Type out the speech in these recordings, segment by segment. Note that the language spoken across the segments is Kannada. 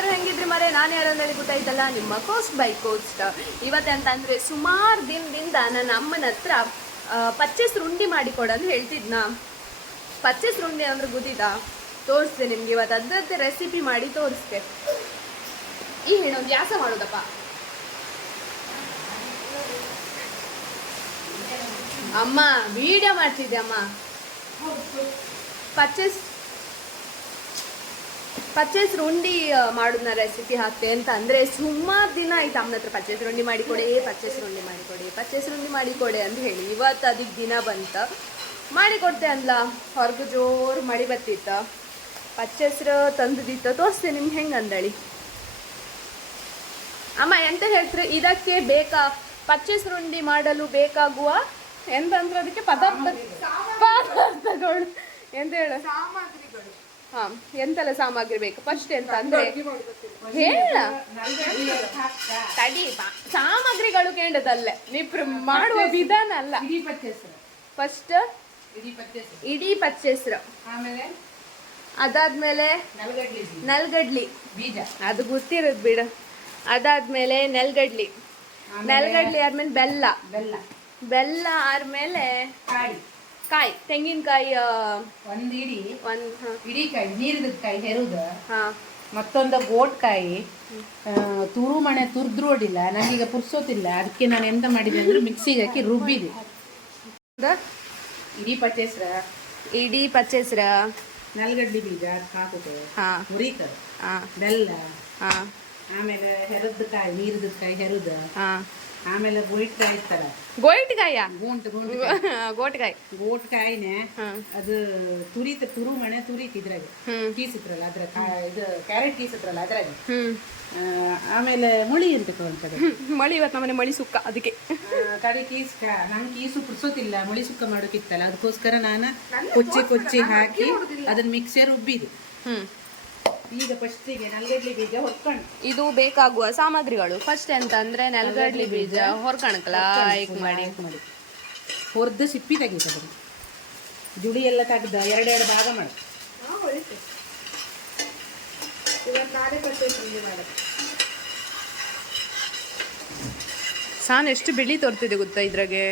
ಎಲ್ಲರೂ ಹೆಂಗಿದ್ರಿ ಮರೆ, ನಾನು ಯಾರು ಅಂತ ಹೇಳಿ ಗೊತ್ತಾಯ್ತಲ್ಲ, ನಿಮ್ಮ ಕೋಸ್ಟ್ ಬೈ ಕೋಸ್ಟ್. ಇವತ್ತಂತಂದರೆ ಸುಮಾರು ದಿನದಿಂದ ನನ್ನ ಅಮ್ಮನ ಹತ್ರ ಪಚ್ಚೆಸ್ ರುಂಡಿ ಮಾಡಿಕೊಡಂತ ಹೇಳ್ತಿದ್ನ. ಪಚ್ಚೆಸ್ ರುಂಡಿ ಅಂದ್ರೆ ಗೊತ್ತಿತ್ತಾ? ತೋರಿಸ್ದೆ ನಿಮ್ಗೆ ಇವತ್ತು ಅದರದ್ದೇ ರೆಸಿಪಿ ಮಾಡಿ ತೋರಿಸ್ದೆ. ಈ ಹೇಳೋ ವ್ಯಾಸ ಮಾಡೋದಪ್ಪ. ಅಮ್ಮ ವಿಡಿಯೋ ಮಾಡ್ತಿದ್ದೆ ಅಮ್ಮ. ಪಚ್ಚೆಸ್ ರುಂಡಿ ಮಾಡೋದನ್ನ ರೆಸಿಪಿ ಹಾಕ್ತೆ ಅಂತ ಅಂದರೆ ಸುಮಾರು ದಿನ ಆಯ್ತು ಅಮ್ಮನ ಹತ್ರ ಪಚ್ಚೆಸ್ ರುಂಡಿ ಮಾಡಿಕೊಡೆ ಪಚ್ಚೆಸ್ ರುಂಡಿ ಮಾಡಿಕೊಡೆ ಅಂತ ಹೇಳಿ. ಇವತ್ತು ಅದಕ್ಕೆ ದಿನ ಬಂತ, ಮಾಡಿಕೊಡ್ತೆ ಅಂದ್ಲ. ಹೊರಗು ಜೋರು ಮಳಿ ಬತ್ತಿತ್ತ, ಪಚ್ಚೆಸ್ರು ತಂದಿತ್ತ. ತೋರಿಸ್ತೆ ನಿಮ್ಗೆ ಹೆಂಗೆ ಅಂದಳಿ. ಅಮ್ಮ ಎಂತ ಹೇಳ್ತೀರಿ, ಇದಕ್ಕೆ ಬೇಕಾ ಪಚ್ಚೆಸ್ ರುಂಡಿ ಮಾಡಲು ಬೇಕಾಗುವ ಎಂತಂದ್ರೆ ಅದಕ್ಕೆ ಪದಾರ್ಥಗಳು ಎಂತ ಹೇಳ ಸಾಮಗ್ರಿಗಳು. ಹಾ, ಎಂತೆಲ್ಲ ಸಾಮಗ್ರಿ ಬೇಕು ಫಸ್ಟ್ ಎಂತ ಅಂದ್ರೆ ಹೇಳ ತಡಿ. ಸಾಮಗ್ರಿಗಳು ಕೇಂದ್ರದಲ್ಲೇ ನಿಪ್ರು ಮಾಡುವ ವಿಧಾನ ಅಲ್ಲ. ಫಸ್ಟ್ ಇಡೀ ಪಚ್ಚೆಸ್ರು, ಆಮೇಲೆ ಅದಾದ್ಮೇಲೆ ನೆಲ್ಗಡ್ಲಿ ಬೀಜ, ಅದು ಗೊತ್ತಿರೋದು ಬಿಡು. ಅದಾದ್ಮೇಲೆ ನೆಲ್ಗಡ್ಲಿ ಆದ್ಮೇಲೆ ಬೆಲ್ಲ ಆದ್ಮೇಲೆ ಕಾಯಿ, ತೆಂಗಿನಕಾಯಿ ಇಡೀ ಕಾಯಿ, ನೀರಿದ ಕಾಯಿ ಹೆರುದ, ಮತ್ತೊಂದು ಗೋಟ್ಕಾಯಿ ತುರುಮಣೆ ತುರ್ದ್ರೋಡಿಲ್ಲ. ನನಗೀಗ ಪುರ್ಸೋತಿಲ್ಲ, ಅದಕ್ಕೆ ನಾನು ಎಂತ ಮಾಡಿದೆ ಅಂದ್ರೆ ಮಿಕ್ಸಿಗೆ ಹಾಕಿ ರುಬ್ಬಿದೆ. ಇಡೀ ಪಚ್ಚೆಸ್ರ ನಲ್ಗಡ್ಲಿ ಬೀಜ ಹಾಕುದು, ಹುರಿತ, ಬೆಲ್ಲ, ಆಮೇಲೆ ಹೆರದ್ ಕಾಯಿ, ನೀರಿದ ಕಾಯಿ ಹೆರುದ, ಆಮೇಲೆ ಗೋಟ್ಕಾಯಿ ಇತ್ತಲ್ಲ, ಗೋಟ್ಕಾಯಿನೇ ಅದು ತುರುಮಣೆ ತುರಿತಿದ್ರಾಗ ಕೀಸಿದ್ರಲ್ಲ, ಅದ್ರ ಇದು ಕ್ಯಾರೆಟ್ ಕೀಸಿದ್ರಲ್ಲ ಅದ್ರಾಗ. ಆಮೇಲೆ ಮುಳಿ ಅಂತ ತಗೊಂಡ್ರೆ ಮಳಿ, ಇವತ್ತು ನಮ್ಮನೆ ಮಳಿ ಸುಕ್ಕ, ಅದಕ್ಕೆ ಕಡೆ ನಂಗೆ ಕೀಸು ಪುರ್ಸೋತಿಲ್ಲ, ಮುಳಿ ಸುಕ್ಕ ಮಾಡೋಕಿತ್ತಲ್ಲ, ಅದಕ್ಕೋಸ್ಕರ ನಾನು ಕೊಚ್ಚಿ ಹಾಕಿ ಅದನ್ನ ಮಿಕ್ಸಿಯ ರುಬ್ಬಿದೆ. ಈಗ ಫಸ್ಟಿಗೆ ನೆಲಗಡ್ಲಿ ಬೀಜ ಹೊರ್ಕೊಂಡು, ಇದು ಬೇಕಾಗುವ ಸಾಮಗ್ರಿಗಳು. ಫಸ್ಟ್ ಎಂತ ಅಂದ್ರೆ ನೆಲಗಡ್ಲಿ ಬೀಜ ಹೊರ್ಕಣಕಲ ಮಾಡಿ ಹೊರ್ದು ಸಿಪ್ಪಿ ತೆಗಿತದೆ, ಜುಡಿ ಎಲ್ಲ ತೆಗ್ದ ಎರಡೆರಡು ಭಾಗ ಮಾಡಿ. ಸಾನ್ ಎಷ್ಟು ಬಿಳಿ ತೋರ್ತಿದೆ ಗೊತ್ತಾ ಇದ್ರಾಗೆ.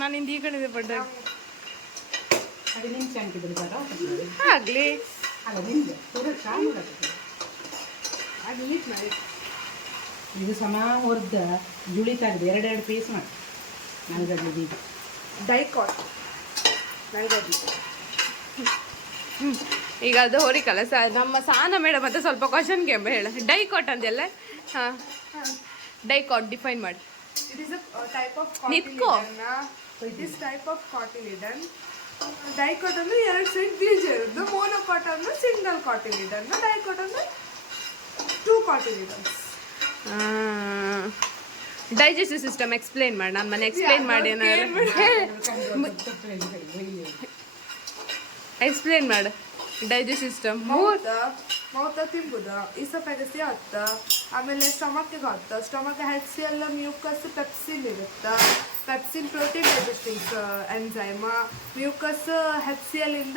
ನಾನು ಹಿಂದೆ ಈ ಕಡೆ ಪಡ್ಡ ಆಗ್ಲಿ. ಇದು ಸಮ ಹೊರ್ದ ಜುಳಿ ತೆಗ್ದು ಎರಡೆರಡು ಪೀಸ್ ಮಾಡಿ ನಲ್ಗಡ್ಲಿ ಬೀಜ ಡೈಕಾಟ್ ನಲ್ಗಡ್ಲಿ. ಈಗ ಅದು ಹೊರಿಕಲ್ಲ ನಮ್ಮ ಸಾನ ಮೇಡಮ್ ಮತ್ತೆ ಸ್ವಲ್ಪ ಕ್ವಶನ್ ಗೆಂಬ ಹೇಳ. ಡೈಕಾಟ್ ಅಂದೆಲ್ಲ. ಹಾಂ, ಡೈಕಾಟ್ ಡಿಫೈನ್ ಮಾಡಿ. It is a type of ನಿತ್ಕೋ. This type of cotyledon. Dicot ಅಂದ್ರೆ ಎರಡು ಸೈಡ್ ಬೀಜ ಇರೋದು, ಮೋನೋಕಾಟ್ ಅಂದ್ರೆ ಸಿಂಗಲ್ ಕಾಟಿಲಿಡನ್, ಡೈಕಾಟ್ ಅಂದ್ರೆ 2 cotyledons. ಡೈಜೆಸ್ಟಿವ್ ಸಿಸ್ಟಮ್ ಎಕ್ಸ್ಪ್ಲೇನ್ ಮಾಡಿ. ನಾನು ಮನೆ ಎಕ್ಸ್ಪ್ಲೇನ್ ಮಾಡಿ ಎಕ್ಸ್ಪ್ಲೇನ್ ಮಾಡು. ಡೈಜೆಸ್ಟಿವ್ ಸಿಸ್ಟಮ್ ಮೌತ ತಿಂಬುದು, ಇಸೋಫೆಗಸಿ ಹತ್ತ, ಆಮೇಲೆ ಸ್ಟಮಕ್ಗೆ ಹತ್ತ. ಸ್ಟಮಕ್ ಹೆಡ್ಸಿಯಲ್ ಮ್ಯೂಕಸ್ ಪೆಪ್ಸಿನ್ ಇರುತ್ತೆ. Pepsin protein digesting enzyme. Mucus HCl ಇಂದ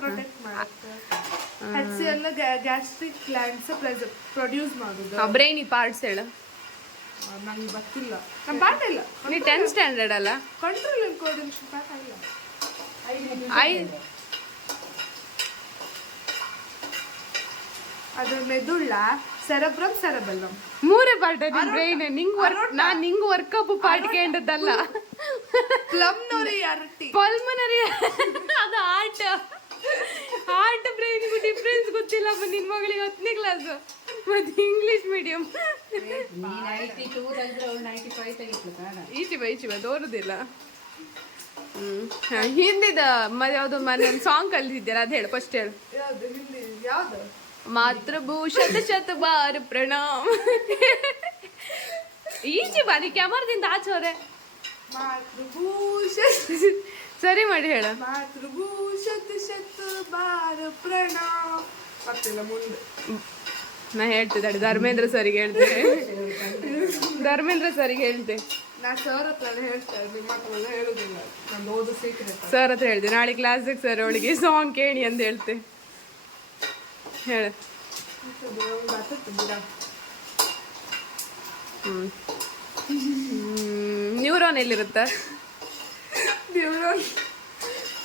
ಪ್ರೊಟೆಕ್ಟ್ ಮಾಡುತ್ತೆ. ಹೆಚ್ಸಿಯಲ್ ಗ್ಯಾಸ್ಟ್ರಿಕ್ ಗ್ಲ್ಯಾಂಡ್ಸ್ ಪ್ರೊಡ್ಯೂಸ್ ಮಾಡುದು. ಬ್ರೈನ್ ಪಾರ್ಟ್ಸ್ ಹೇಳು. ನಂಗೆ ಗೊತ್ತಿಲ್ಲ, ನಮ್ಮ ಪಾಠ ಇಲ್ಲ. ನೀ 10th ಸ್ಟ್ಯಾಂಡರ್ಡ್ ಅಲ್ಲ? ಕಂಟ್ರೋಲ್ ಅಂಡ್ ಕೋಆರ್ಡಿನೇಷನ್ ಪಾಠ ಇಲ್ಲ. ಅದು ಮೆದುಳ, ಸೆರೆಬ್ರಮ್, ಸೆರೆಬೆಲ್ಲಮ್ ಮೂರೇ ಪಾರ್ಟ್ ನಿನ್ ಬ್ರೈನ್. ನಾನ್ ನಿಂಗ್ ವರ್ಕಪ್ ಪಾರ್ಟ್ ಕೇಂದ್ರದಲ್ಲ. ಪಲ್ಮನರಿ ಅದು ಹಾರ್ಟ್ ಬ್ರೈನ್ಗೂ ಡಿಫ್ರೆನ್ಸ್ ಗೊತ್ತಿಲ್ಲ. ನಿನ್ ಮಗಳಿಗೆ 10ನೇ ಕ್ಲಾಸ್ ಮತ್ತೆ ಇಂಗ್ಲಿಷ್ ಮೀಡಿಯಂ. ಈಚೆ ತೋರುದಿಲ್ಲ. ಹಿಂದಿದ ಯಾವ್ದು ಮನೆ ಒಂದು ಸಾಂಗ್ ಕಲಿತಿದ್ದೀರ, ಅದು ಹೇಳು ಫಸ್ಟ್ ಹೇಳು. ಯಾವ್ದು? ಮಾತೃಭೂಷಣ ಶತಬಾರ ಪ್ರಣಾಮ್. ಈಚೆ ಬಾರಿ ಕ್ಯಾಮರದಿಂದ ಆಚೋರೆ. ಸರಿ ಮಾಡಿ ಹೇಳ. ಮಾತೃಭೂಷಣ ಶತಬಾರ ಪ್ರಣಾಮ್. ಗೊತ್ತಿಲ್ಲ ಮುಂದೆ. ನಾ ಹೇಳ್ತಿದ್ದೆ ಧರ್ಮೇಂದ್ರ ಸರಿಗೆ ಹೇಳ್ತೆ. ನಾ ಸರ್ ಹತ್ರ ಹೇಳ್ತಾರೆ, ನಿಮ್ಮ ಮಕ್ಕಳೆಲ್ಲ ಹೇಳುದಿಲ್ಲ, ನಾನು ಓದು ಸೀಕ್ರೆಟ್. ಸರ್ ಹತ್ರ ಹೇಳ್ದೆ ನಾಳೆ ಕ್ಲಾಸಿಗೆ ಸರ್ ಅವಳಿಗೆ ಸಾಂಗ್ ಕೇಳಿ ಅಂತ ಹೇಳ್ತೆ. ಹೇಳ. ನ್ಯೂರಾನ್ ಎಲ್ಲಿರುತ್ತ?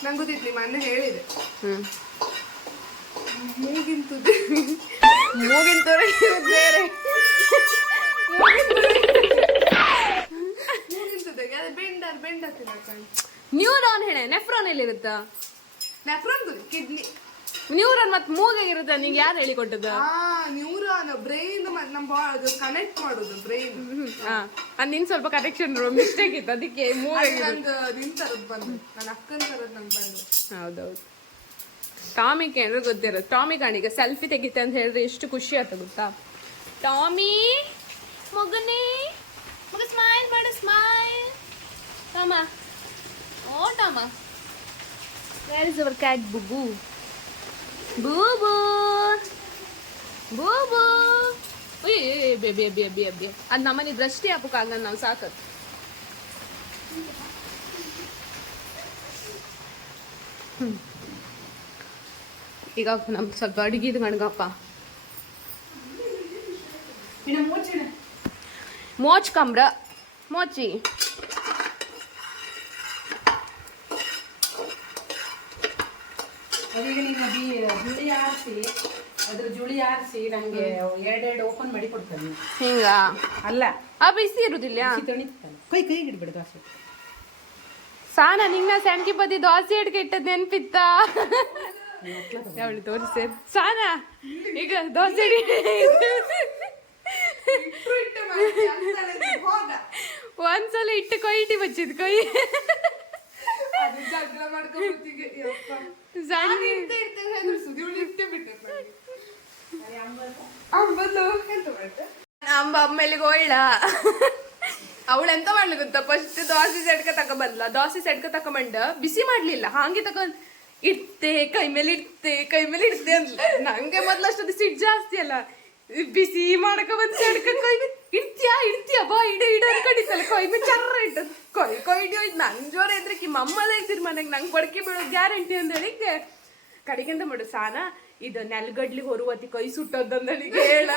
ನಂಗೆ ಗೊತ್ತಿತ್ತು, ಮೊನ್ನೆ ಹೇಳಿದೆ. ಮೂಗಿಂತದ್ದು ಬೇರೆ ನ್ಯೂರಾನ್ ಹೇಳ. ನೆಫ್ರಾನ್ ಎಲ್ಲಿರುತ್ತ? Nephron kidney. ನ್ಯೂರಾನ್ ಮತ್ತೆ ಮೂಗಿಗಿರುತ್ತ? ನಿಂಗೆ ಯಾರು ಹೇಳಿಕೊಟ್ಟದ? ನ್ಯೂರಾನ್ ಬ್ರೈನ್ ನಮ್ಮ ಕನೆಕ್ಟ್ ಮಾಡೋದು ಬ್ರೈನ್. ನಿನ್ ಸ್ವಲ್ಪ ಕನೆಕ್ಷನ್ ಮಿಸ್ಟೇಕ್ ಇತ್ತು, ಅದಕ್ಕೆ ನಂದು ನಿನ್ ತರದ್ ಬಂದು, ನನ್ನ ಅಕ್ಕನ ತರದ್ ನಂಗೆ ಬಂದು. ಹೌದೌದು. ಟಾಮಿಕ್ ಏನಾದ್ರು ಗೊತ್ತಿರೋದು. ಟಾಮಿ ಕಾಣಿಗೆ ಸೆಲ್ಫಿ ತೆಗಿತೆ ಅಂತ ಹೇಳಿದ್ರೆ ಎಷ್ಟು ಖುಷಿ ಆಯ್ತು ಗೊತ್ತಾ? ಟಾಮಿ ಮಗನೇ, ಮಗ ಸ್ಮೈಲ್ ಮಾಡು, ಸ್ಮೈಲ್. ಟಾಮ, ಓ ಟಾಮ, ವೇರ್ ಇಸ್ ಅವರ್ ಕ್ಯಾಟ್ ಬುಬು? ಬೂಬು ಬೂಬು. ಉಯ್ ಬೇಬಿ ಅಬ್ಬಿ ಅಬ್ಬಿ ಅಬ್ಬಿ. ಅದು ನಮ್ಮನೆ ದೃಷ್ಟಿ ಹಾಪಕ್ಕಾಗ ನಾವು ಸಾಕತ್ತು. ಈಗ ನಮ್ಗೆ ಸ್ವಲ್ಪ ಅಡುಗೆದು ಗಣಗಪ್ಪ ಮೋಚ್ ಕಂಬ್ರ ಮೋಚಿ. ಅದೀಗ ನಿಮ್ಮ ಜುಳಿ ಆರಿಸಿ, ಅದ್ರ ಜುಳಿ ಆರಿಸಿ ನಂಗೆ ಎರಡೆರಡು ಓಪನ್ ಮಾಡಿ ಕೊಡ್ತಾನೆ. ಹಿಂಗ ಅಲ್ಲ, ಆ ಬಿಸಿ ಇರುದಿಲ್ಲ. ತಣಿತಾನೆ. ಕೈ ಹಿಡ್ಬಿಡು ದೋಸೆ. ಸಾನ ನಿಂಗ ಸ್ಯಾಂಕಿ ಬದಿ ದೋಸೆ ಹಿಡ್ಕೆ ಇಟ್ಟದ್ ನೆನ್ಪಿತ್ತ? ಅವಳು ತೋರಿಸಿ ಸಾನ ಈಗ ದೋಸೆ ಒಂದ್ಸಲ ಇಟ್ಟು ಕೈ ಇಟ್ಟಿ ಬಚ್ಚಿದ್ ಕೈ ಅಂಬ ಅಮ್ಮೆಲಿಗೆ ಹೋಯ್ಳ. ಅವಳು ಎಂತ ಮಾಡ್ಲಿ ಗೊತ್ತಾ? ಫಸ್ಟ್ ದೋಸೆ ಸೆಡ್ಕ ತಕೊಂಬಂದ್ಲ. ದೋಸೆ ಸೆಡ್ಕ ತಕೊಂಬಂಡ ಬಿಸಿ ಮಾಡ್ಲಿಲ್ಲ, ಹಾಗೆ ತಕೊಂಡ್ ಇಡ್ತೆ ಕೈ ಮೇಲೆ ಇಡ್ತೆ ಅಂದ್ಲ. ನಂಗೆ ಮೊದ್ಲು ಅಷ್ಟೊಂದು ಸಿಟ್ ಜಾಸ್ತಿ ಅಲ್ಲ, ಬಿಸಿ ಮಾಡಕ ಬಂದ್ ಸೆಡ್ಕ ಕೈ ಮೇಲೆ ಇಡ್ತೀಯ ಬಾ ಇಡ ಅನ್ಕೊಂಡಿತ್ತಲ್ಲ. ಕೈ ಮೇಲೆ ಚರ್ರ ಇಟ್ಟದ್ ಕೊಯ್ ಹೋಯ್ತು. ನನ್ ಜೋರ ಇದ್ರಕಿ ಮಮ್ಮಲ್ಲ ಇದ್ದಿರ್ ಮನೆಗೆ ನಂಗೆ ಬಡಕೆ ಬೀಳೋದು ಗ್ಯಾರಂಟಿ ಅಂತ ಹೇಳಿಕ್ಕೆ ಕಡೆಗಿಂದ ಮಾಡು ಸಾನ ಇದು ನೆಲ್ಗಡ್ಲಿ ಹೊರುವತಿ ಕೈ ಸುಟ್ಟೋದಂದಳಿಗೆ ಹೇಳ.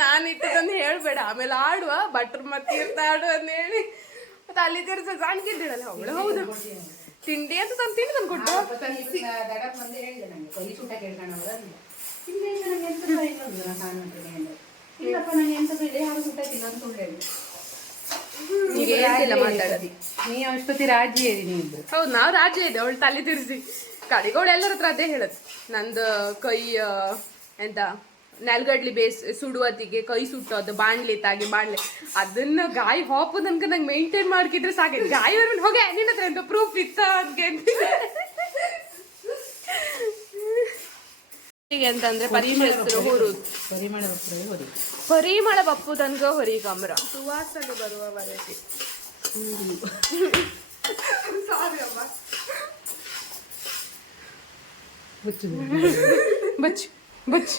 ನಾನು ಇಟ್ಟದಂದು ಹೇಳ್ಬೇಡ, ಆಮೇಲೆ ಆಡುವ ಬಟ್ರ್ ಮತ್ತೆ ಆಡು ಅಂತ ಹೇಳಿ ಮತ್ತೆ ಅಲ್ಲಿ ತಿರ್ಸ ಸಾಣ್ಗಿದ್ದೇಳಲ್ಲ ಅವಳು. ಹೌದು ತಿಂಡಿ ಅಂತ ತಂದು ತಿಂಡಿ ತಂದು ಕೊಟ್ಟು ಈಗ ಹೇಳ್ತಿಲ್ಲ ಮಾತಾಡೋದು. ನೀ ಅಷ್ಟೊತ್ತಿ ರಾಜಿ ಹೇಳಿ ನೀವು. ಹೌದು ನಾವು ರಾಜ್ಯ ಇದೆ. ಅವಳು ತಲೆ ತಿರ್ಸಿ ಕಡೆಗೋಳು ಎಲ್ಲರ ಹತ್ರ ಅದೇ ಹೇಳದು. ನಂದು ಕೈ ಎಂತ ನೆಲ್ಗಡ್ಲಿ ಸುಡುವತ್ತಿಗೆ ಕೈ ಸುಟ್ಟೋದು, ಬಾಣ್ಲಿ ತಾಗಿ ಬಾಣ್ಲಿ ಅದನ್ನ ಗಾಯ ಹಾಪು ನನ್ಗೆ ನಂಗೆ ಮೇಂಟೈನ್ ಮಾಡ್ಕಿದ್ರೆ ಸಾಕೈತೆ. ಗಾಯ ಹೋಗಿ ನಿನ್ನ ಹತ್ರ ಎಂತ ಪ್ರೂಫ್ ಇತ್ತ ಈಗ ಎಂತಂದ್ರೆ ಪರಿಮಳ ಹೊರುದು, ಪರಿಮಳ ಬಪ್ಪು ತನಕ ಹೊರಿ ಕಮ್ರ ಸುವಾಸನೆ ಬರುವವರೆಗೆ. ಸಾರಿ ಅಮ್ಮ. ಬಚ್ಚು ಬಚ್ಚು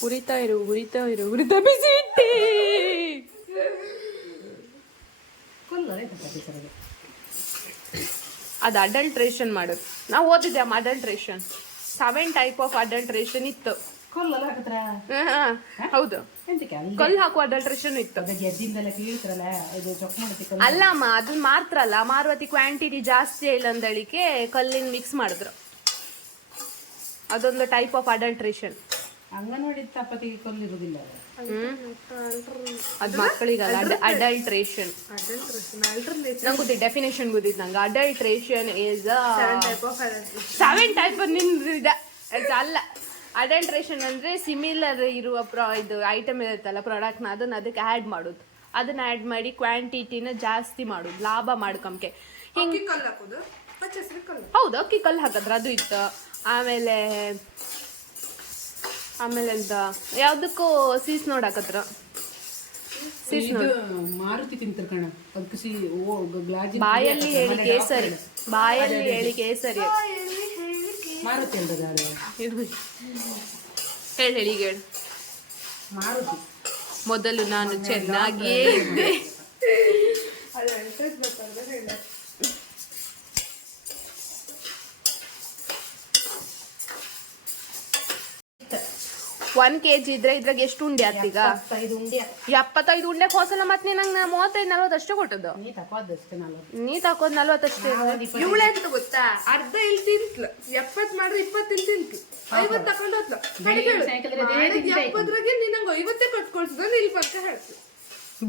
ಹುರಿತಾ ಇರು ಬಿಸಿ ಇಟ್ಟಿ. ಅದು ಅಡಲ್ಟ್ರೇಷನ್ ಮಾಡೋದು. ನಾವು ಓದಿದ್ದೆ ಅಮ್ಮ ಅಡಲ್ಟ್ರೇಷನ್. 7 ಟೈಪ್ ಆಫ್ ಅಡಲ್ಟ್ರೇಷನ್ ಇತ್ತು. ಹೌದು, ಕಲ್ಲು ಹಾಕುವ ಅಡಲ್ಟ್ರೇಷನ್ ಇತ್ತು. ಅಲ್ಲಮ್ಮ ಅದನ್ನ ಮಾತ್ರ ಅಲ್ಲ, ಮಾರುವತಿ ಕ್ವಾಂಟಿಟಿ ಜಾಸ್ತಿ ಇಲ್ಲ ಅಂದಳಿಕೆ ಕಲ್ಲಿನ ಮಿಕ್ಸ್ ಮಾಡಿದ್ರು. ಅದೊಂದು ಟೈಪ್ ಆಫ್ ಅಡಲ್ಟ್ರೇಷನ್. ಅಂಗನವಾಡಿ ಚಪಾತಿಗೆ ಕಲ್ಲಿರುವುದಿಲ್ಲ, ಅದು ಮಕ್ಕಳಿಗಲ್ಲ. ಅಡಲ್ಟ್ರೇಷನ್ ನಂಗೆ ಗೊತ್ತಿದ್ದು ಡೆಫಿನೇಷನ್ ಗೊತ್ತಿದ್ದು ನಂಗೆ. ಅಡಲ್ಟ್ರೇಷನ್ ಈಸ್ 7 ಟೈಪ್ ಅಲ್ಲ. ಅಡಲ್ಟ್ರೇಷನ್ ಅಂದ್ರೆ ಸಿಮಿಲರ್ ಇರುವ ಇದು ಐಟಮ್ ಇರುತ್ತಲ್ಲ ಪ್ರಾಡಕ್ಟ್ನ, ಅದನ್ನ ಅದಕ್ಕೆ ಆ್ಯಡ್ ಮಾಡೋದು. ಅದನ್ನ ಆ್ಯಡ್ ಮಾಡಿ ಕ್ವಾಂಟಿಟಿನ ಜಾಸ್ತಿ ಮಾಡೋದು, ಲಾಭ ಮಾಡ್ಕೊಂಬಕ್ಕೆ. ಹಿಂಗೆ ಹೌದು, ಅಕ್ಕಿ ಕಲ್ಲು ಹಾಕಿದ್ರೆ ಅದು ಇತ್ತು. ಆಮೇಲೆ ಎಂತ ಯಾವ್ದಕ್ಕೂ ಸೀಸ್ ನೋಡಾಕತ್ರ ಮಾರುತಿ ತಿಂತಾರ. ಬಾಯಲ್ಲಿ ಹೇಳಿ ಕೇಸರಿ, ಬಾಯಲ್ಲಿ ಹೇಳಿ ಕೇಸರಿ. ಮಾರುತಿ ಹೇಳಿ ಈಗ ಹೇಳು. ಮಾರುತಿ. ಮೊದಲು ನಾನು ಚೆನ್ನಾಗಿಯೇ ಇದ್ದೆ. ಅದು ಎಂಟ್ರೆನ್ಸ್ ಬೇಕಾದ್ರೆ ಹೇಳಿ. 1 kg ಇದ್ರೆ ಇದ್ರಾಗ ಎಷ್ಟು ಉಂಡೆ ಆತೀಗ? 75 ಉಂಡೆ. 75 ಉಂಡೆ ಹೋಸಲ ಮತ್ತೆ ನಂಗೆ 35-40 ಅಷ್ಟೇ ಕೊಟ್ಟದ್ದು. ನೀ ತಕೋದಷ್ಟೇ 40. ನೀ ತಕೋದ್ 40 ಅಷ್ಟೇ. ಇವಳೆಂತ ಗೊತ್ತಾ, ಅರ್ಧ ಇಲ್ಲಿ ತಿಂತ್ಲು, 70 ಮಾಡ್ರೆ 20 ಇಲ್ಲಿ ತಿಂತ್ಲು, 50 ತಗೊಂಡು ಹೋದ್ಲು. ಸಾಯಂಕಾಲ 70 ನೀ ನಂಗೆ 50 ಕೊಟ್ಕೊಳ್ಸಿದ ಇಲ್ಲಿ ಪಕ್ಕ ಹೇಳ್ತು.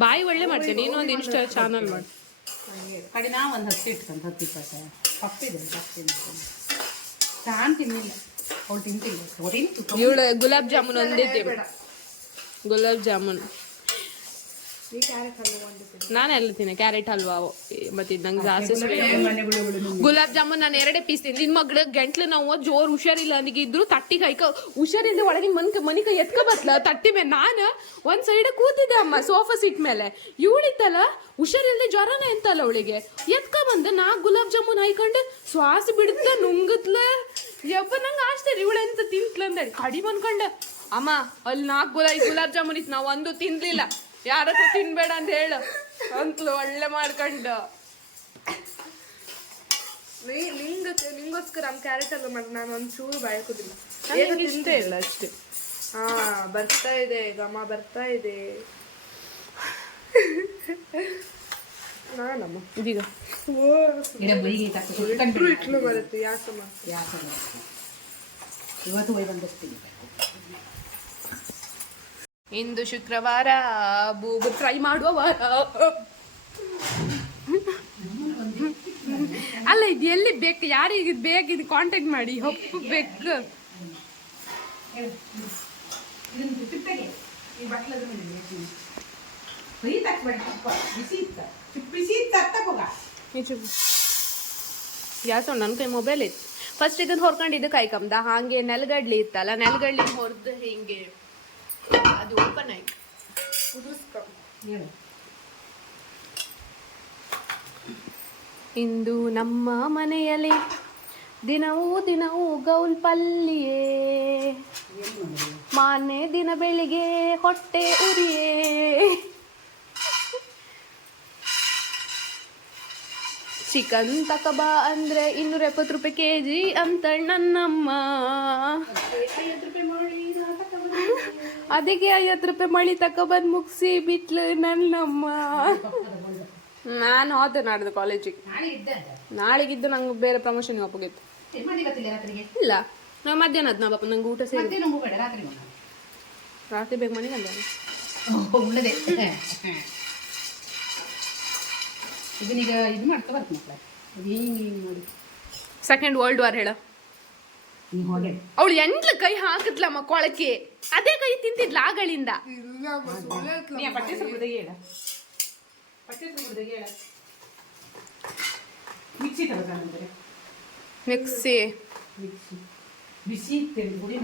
ಬಾಯಿ ಒಳ್ಳೆ ಮಾಡ್ತೀನಿ. ನೀನು ಒಂದು ಇನ್ಸ್ಟಾ ಚಾನಲ್ ಮಾಡಿ. ಕಡೆ ನಾ ಒಂದು 10 ಇಟ್ಕೊಂಡು 10-20 ಪಪ್ಪಿದೆ ತಾನು ತಿನ್ನಿಲ್ಲ, ಅವಳು ತಿಂತಿಲ್ಲ. ಇವಳು ಗುಲಾಬ್ ಜಾಮೂನ್ ಒಂದೇ ಗುಲಾಬ್ ಜಾಮೂನ್. ಈ ಕ್ಯಾರೆಟ್ ಹಲ್ವಾ ಒಂದು ನಾನೆಲ್ಲ ತಿನ್ನ ಕ್ಯಾರೆಟ್ ಹಲ್ವಾ ಮತ್ತೆ ನಂಗೆ ಜಾಸ್ತಿ ಗುಲಾಬ್ ಜಾಮೂನ್ ನಾನು 2 ಪೀಸ್ ತಿಂದು ನಿನ್ ಮಗಳ ಗಂಟ್ಲು ನಾವು ಜೋರ್ ಹುಷಾರಿಲ್ಲ ನನಗೆ ಇದ್ರು ತಟ್ಟಿ ಕೈಕ ಹುಷಾರಿಲ್ಲದೆ ಒಳಗಿನ ಮನಿ ಕೈ ಎತ್ಕ ಬತ್ಲ ತಟ್ಟಿ ಮೇಲೆ ನಾನು ಒಂದ್ ಸೈಡ್ ಕೂತಿದ್ದೆ ಅಮ್ಮ ಸೋಫಾ ಸೀಟ್ ಮೇಲೆ. ಇವಳಿತ್ತಲ್ಲ ಹುಷಾರಿಲ್ಲದೆ ಜ್ವರನೇ ಎಂತಲ್ಲ ಅವಳಿಗೆ ಎತ್ಕ ಬಂದ 4 ಗುಲಾಬ್ ಜಾಮೂನ್ ಹಾಯ್ಕೊಂಡು ಶ್ವಾಸ ಬಿಡ್ತ ನುಂಗತ್ಲ ಯಬ್ಬ ನಂಗೆ ಆಶ್ಚರ್ಯ ಇವಳೆಂತ ತಿಂತ್ಲ ಅಂದೇಳಿ ಕಡಿ ಬಂದ್ಕೊಂಡ ಅಮ್ಮ ಅಲ್ಲಿ 4 ಗುಲಾಬ್ ಜಾಮೂನ್ ಇತ್ತು ನಾವು ಒಂದು ತಿನ್ಲಿಲ್ಲ, ಯಾರ ಹತ್ರ ತಿನ್ಬೇಡ ಅಂತ ಹೇಳು ಅಂತಲು ಒಳ್ಳೆ ಮಾಡ್ಕೊಂಡು. ನಿಂಗೋಸ್ಕರ ಕ್ಯಾರೆಟ್ ಹಲ್ವಾ ಮಾಡಿ ನಾನು ಒಂದು ಚೂರು ಬಾಯಕೋದಿಲ್ಲ, ತಿಂತೇ ಇಲ್ಲ ಅಷ್ಟೇ. ಹಾ ಬರ್ತಾ ಇದೆ ಗಮ ಬರ್ತಾ ಇದೆ. ನಾನಮ್ಮ ಇದೀಗ ಇಟ್ಲು ಬರುತ್ತೆ ಯಾಕಮ್ಮ. ಇವತ್ತು ಹೋಗಿ ಬಂದಸ್ತೀನಿ. ಇಂದು ಶುಕ್ರವಾರ ಬೂಬು ಟ್ರೈ ಮಾಡುವ ವಾರ. ಅಲ್ಲ ಇದು ಎಲ್ಲಿ ಬೇಕು, ಯಾರಿಗೆ ಬೇಕಿದ್ ಕಾಂಟ್ಯಾಕ್ಟ್ ಮಾಡಿ ಹೊಪ್ಪು ಬೇಕು. ಯಾಕೆ ನನ್ನ ಕೈ ಮೊಬೈಲ್ ಇತ್ತು ಫಸ್ಟ್ ಇದನ್ನ ಹೊರ್ಕೊಂಡಿದ್ದು ಕೈ ಕಮ್ದ ಹಾಗೆ ನೆಲಗಡ್ಲಿ ಇತ್ತಲ್ಲ ನೆಲಗಡ್ಲಿ ಹೊರದು ಹಿಂಗೆ ಅದು ಓಪನ್ ಆಯ್ತು. ಇಂದು ನಮ್ಮ ಮನೆಯಲ್ಲಿ ದಿನವೂ ಗೌಲ್ ಪಲ್ಲಿಯೇ, ಮಾನ್ಯ ದಿನ ಬೆಳಿಗ್ಗೆ ಹೊಟ್ಟೆ ಉರಿಯೇ. ಚಿಕನ್ ತಕಬಾ ಅಂದ್ರೆ 270 ರೂಪಾಯಿ kg ಅಂತ ನನ್ನಮ್ಮ. ಅದಕ್ಕೆ 50 ರೂಪಾಯಿ ಮಳಿ ತಕೊಬಂದು ಮುಗಿಸಿ ಬಿಟ್ಲು ನನ್ನಮ್ಮ. ನಾನು ಹೋದೆ ನಾಡ್ದು ಕಾಲೇಜಿಗೆ. ನಾಳೆಗಿದ್ದು ನಂಗೆ ಬೇರೆ ಪ್ರಮೋಷನ್ಗೆ ಹೋಗಿತ್ತು. ಇಲ್ಲ ನಾವು ಮಧ್ಯಾಹ್ನ ನಾ ಬಾಪ ನಂಗೆ ಊಟ ಸೇರಿ ರಾತ್ರಿ ಬೇಗ ಮನೆಗೆ ಬಂದ ಇದನ್ನೀಗ ಇದು ಮಾಡ್ಕೊ ಬರ್ತ ಮಕ್ಕಳ ಹಿಂಗೆ ನೋಡಿ ಸೆಕೆಂಡ್ ವರ್ಲ್ಡ್ ವಾರ್ ಹೇಳ. ಅವಳು ಎಂಟ್ಲ ಕೈ ಹಾಕಿದ್ಲಮ್ಮ ಕೊಳಕ್ಕೆ, ಅದೇ ಕೈ ತಿಂತಿದ್ಲ ಆಗಳಿಂದ. ಮಿಕ್ಸಿ ತಗೋತಾರೆ ಮಿಕ್ಸಿ ಬಿಸಿ ಗುಡಿ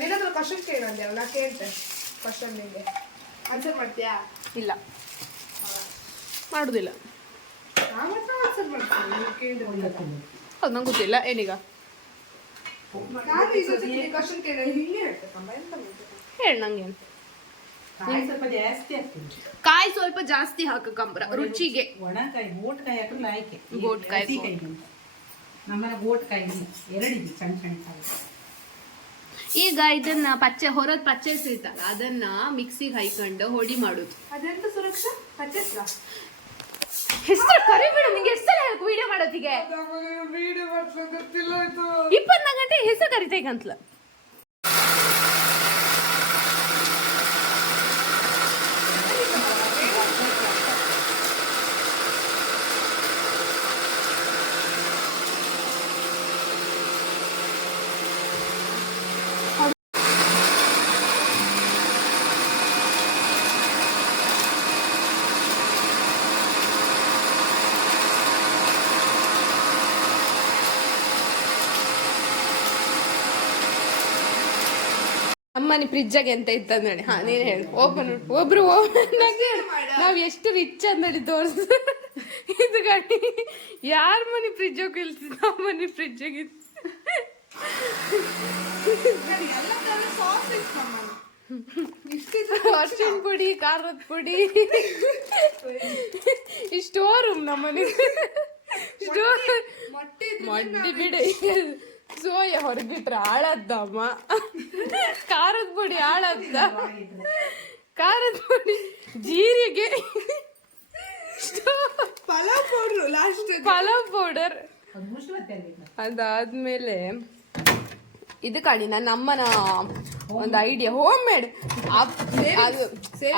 ನಿನ್ನತ್ರ ಕ್ವಶನ್ ಕೇಳಂದೆ ನಾ ಕೇಳ್ತೆ. ಕ್ವಶನ್ ನಿಂಗೆ ಆನ್ಸರ್ ಮಾಡ್ತೀಯಾ? ಇಲ್ಲ ಮಾಡುದಿಲ್ಲ. ನಾನು ಆನ್ಸರ್ ಮಾಡ್ತೀನಿ, ನೀವು ಕೇಳಿದ್ರೆ ಅದು ನಂಗೆ ಗೊತ್ತಿಲ್ಲ. ಏನೀಗ ನಾನು ಈಗ ಕ್ವಶನ್ ಕೇಳ ಹಿಂಗೆ ಹೇಳ್ತಕ್ಕಂಬ ಎಂತ ಹೇಳಿ ನಂಗೆ. ಕಾಯಿ ಸ್ವಲ್ಪ ಜಾಸ್ತಿ ಹಾಕ್ತೀನಿ. ಕಾಯಿ ಸ್ವಲ್ಪ ಜಾಸ್ತಿ ಹಾಕಂಬ್ರ ರುಚಿಗೆ. ಒಣಕಾಯಿ ಗೋಟ್ಕಾಯಿ ಹಾಕಿದ್ರೆ ಆಯ್ಕೆ. ಗೋಟ್ಕಾಯಿ ನಮ್ಮನೆ ಗೋಟ್ಕಾಯಿ 2 ಇದೆ ಸಣ್ಣ ಸಣ್ಣ ಕಾಯಿ. ಈಗ ಇದನ್ನ ಹೊರದ್ ಪಚ್ಚೆ ಇರ್ತಲ್ಲ ಅದನ್ನ ಮಿಕ್ಸಿಗೆ ಹಾಕೊಂಡು ಹೊಡಿ ಮಾಡುದು. ಅದೆಂತ ಸುರಕ್ಷಾ ಪಚ್ಚೆಸ್ರಾ ಹೆಸರು ಕರಿಬೇಡ. ನಿಂಗೆ ಎಷ್ಟು ಸಲ ಹೇಳ್ಕು ವಿಡಿಯೋ ಮಾಡೋದಿಗೆ? ವಿಡಿಯೋ ಮಾಡ್ಸೋಕೆ ಗೊತ್ತಿಲ್ಲ ಆಯ್ತು. 24 ಗಂಟೆ ಹೆಸರು ಕರಿತೈಗಂತ್ಲ. ಅಮ್ಮನಿ ಫ್ರಿಜ್ಜಾಗೆ ಎಂತ ಇತ್ತಂದೇಳಿ. ಹಾ ನೀನು ಹೇಳು. ಓಪನ್ ಒಬ್ರು ನಾವ್ ಎಷ್ಟು ರಿಚ್ ಅಂದೇಳಿ ತೋರ್ಸ. ಇದು ಗಾಡಿ ಯಾರ ಮನೆ ಫ್ರಿಜ್ ಇಲ್ತಿದ್ ನಮ್ಮ ಮನೆ ಫ್ರಿಜ್ಜಾಗಿತ್ತು. ಎಲ್ಲ ತರ ಸಾಸ್ ಇಟ್ಕೊಂಬ ಅರ್ಶಿನ ಪುಡಿ ಖಾರದ ಪುಡಿ ಈ ಸ್ಟೋರ್ ರೂಮ್ ನಮ್ಮನೆ ಸ್ಟೋರ್ ಮಡ್ಡಿ ಬಿಡಿ ಸೋಯ ಹೊರಗಿಟ್ರೆ ಹಾಳದ್ದಮ್ಮ ಖಾರದ ಪುಡಿ ಹಾಳದ್ದ ಖಾರದ ಪುಡಿ ಜೀರಿಗೆ pulao powder last pulao powder ಅದಾದ್ಮೇಲೆ ಇದು ಕಾಣಿ ನನ್ನ ಅಮ್ಮನ ಒಂದು ಐಡಿಯಾ ಹೋಮ್ ಮೇಡ್ ಅದು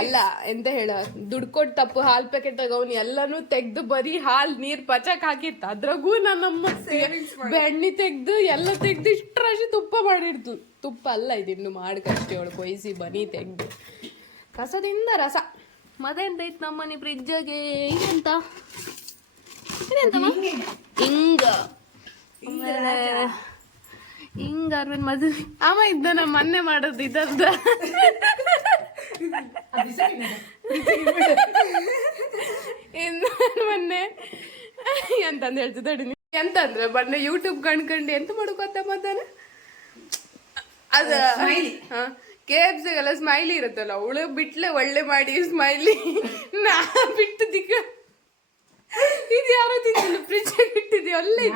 ಅಲ್ಲ ಎಂತ ಹೇಳ ದುಡ್ಡು ಕೊಟ್ಟು ತಪ್ಪು ಹಾಲ್ ಪ್ಯಾಕೆಟ್ ತಗೊಂಡು ಎಲ್ಲಾನು ತೆಗ್ದು ಬರೀ ಹಾಲ್ ನೀರ್ ಪಚಕ್ ಹಾಕಿತ್ತು ಅದ್ರಾಗೂ ನನ್ನಮ್ಮ ಬೆಣ್ಣೆ ತೆಗ್ದು ಎಲ್ಲ ತೆಗ್ದು ಇಷ್ಟರಾಶಿ ತುಪ್ಪ ಮಾಡಿಡ್ತು ತುಪ್ಪ ಅಲ್ಲ ಇದು ಇನ್ನು ಮಾಡ್ಕಷ್ಟೇ ಅವಳು ಕೊಯ್ಸಿ ಬನಿ ತೆಗ್ದು ಕಸದಿಂದ ರಸ ಮತ್ತೆಂತ ಇತ್ತು ನಮ್ಮನೆ ಫ್ರಿಜ್ಜಾಗೆ ಇದೆಂತ ಹಿಂಗ ಹಿಂಗ ಅರ್ವಿನ್ ಮದುವೆ ಅವ ಇದ್ದ ನಮ್ಮ ಮೊನ್ನೆ ಮಾಡೋದು ಇದ್ದ ಇನ್ನು ಮೊನ್ನೆ ಎಂತಂದು ಹೇಳ್ತಿದ್ದಾಡಿ ಎಂತಂದ್ರೆ ಮೊನ್ನೆ ಯೂಟ್ಯೂಬ್ ಕಂಡ್ಕಂಡು ಎಂತ ಮಾಡ್ಕೊತ ಮಧ್ಯಾಹ್ನ ಅದ KFCಗೆಲ್ಲ ಸ್ಮೈಲಿ ಇರುತ್ತಲ್ಲ ಅವಳು ಬಿಟ್ಲೆ ಒಳ್ಳೆ ಮಾಡಿ ಸ್ಮೈಲಿ ನಾ ಬಿಟ್ಟು ದಿಕ್ಕ ಇದು ಯಾರೋ ತಿಂದಿಲ್ಲ ಫ್ರಿಜ್ ಇಟ್ಟಿದ್ವಿ ಅಲ್ಲೇ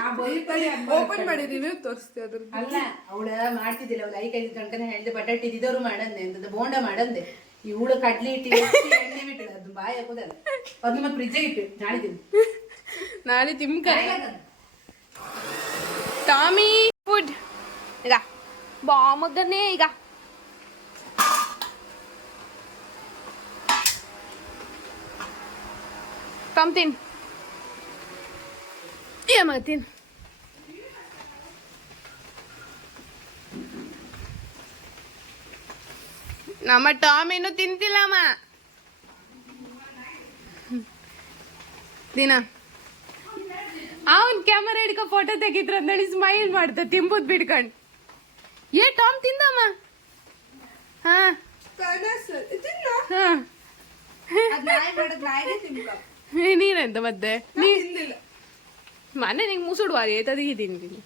ಓಪನ್ ಮಾಡಿದೀವಿ ತೋರಿಸ್ತೀವಿ ಅದ್ರ ಅಲ್ಲ ಅವಳ ಮಾಡ್ತಿದ್ದಿಲ್ಲ ಅವಳು ಐ ಕೈ ಕಣ್ಕನೆ ಹೇಳಿದೆ ಬಟಾಟೆ ಇದ್ದವರು ಮಾಡಂದೆ ಅಂತದ್ದು ಬೋಂಡ ಮಾಡಂದೆ ಇವಳು ಕಡ್ಲಿ ಇಟ್ಟು ಎಣ್ಣೆ ಬಿಟ್ಟಿಲ್ಲ ಅದು ಬಾಯಿ ಹಾಕೋದಲ್ಲ ಅದು ಮತ್ತೆ ಫ್ರಿಜ್ಜೆ ಇಟ್ಟು ನಾಳೆ ತಿಮ್ಕ ಟಾಮಿ ಫುಡ್ ಈಗ ಬಾ ಮಗನೇ ಈಗ ಕಮ್ ತಿನ್ ಏನ್ ನಮ್ಮ ಟಾಮ್ ಏನು ತಿಂತಿಲ್ಲಮ್ಮ ದಿನ ಅವನ್ ಕ್ಯಾಮರಾ ಹಿಡ್ಕೊ ಫೋಟೋ ತೆಗಿದ್ರ ಅಂದೇಳಿ ಸ್ಮೈಲ್ ಮಾಡ್ದ ತಿಂಬುದ್ ಬಿಡ್ಕಂಡ್ ಟಾಮ್ ತಿಂದಮ್ಮ ಹಾ ಹಾ ನೀನೆಂತ ಮತ್ತೆ ಮನೆ ನಿಂಗೆ ಮುಸುಡುವಾರಿ ತದಗಿದ್ದೀನಿ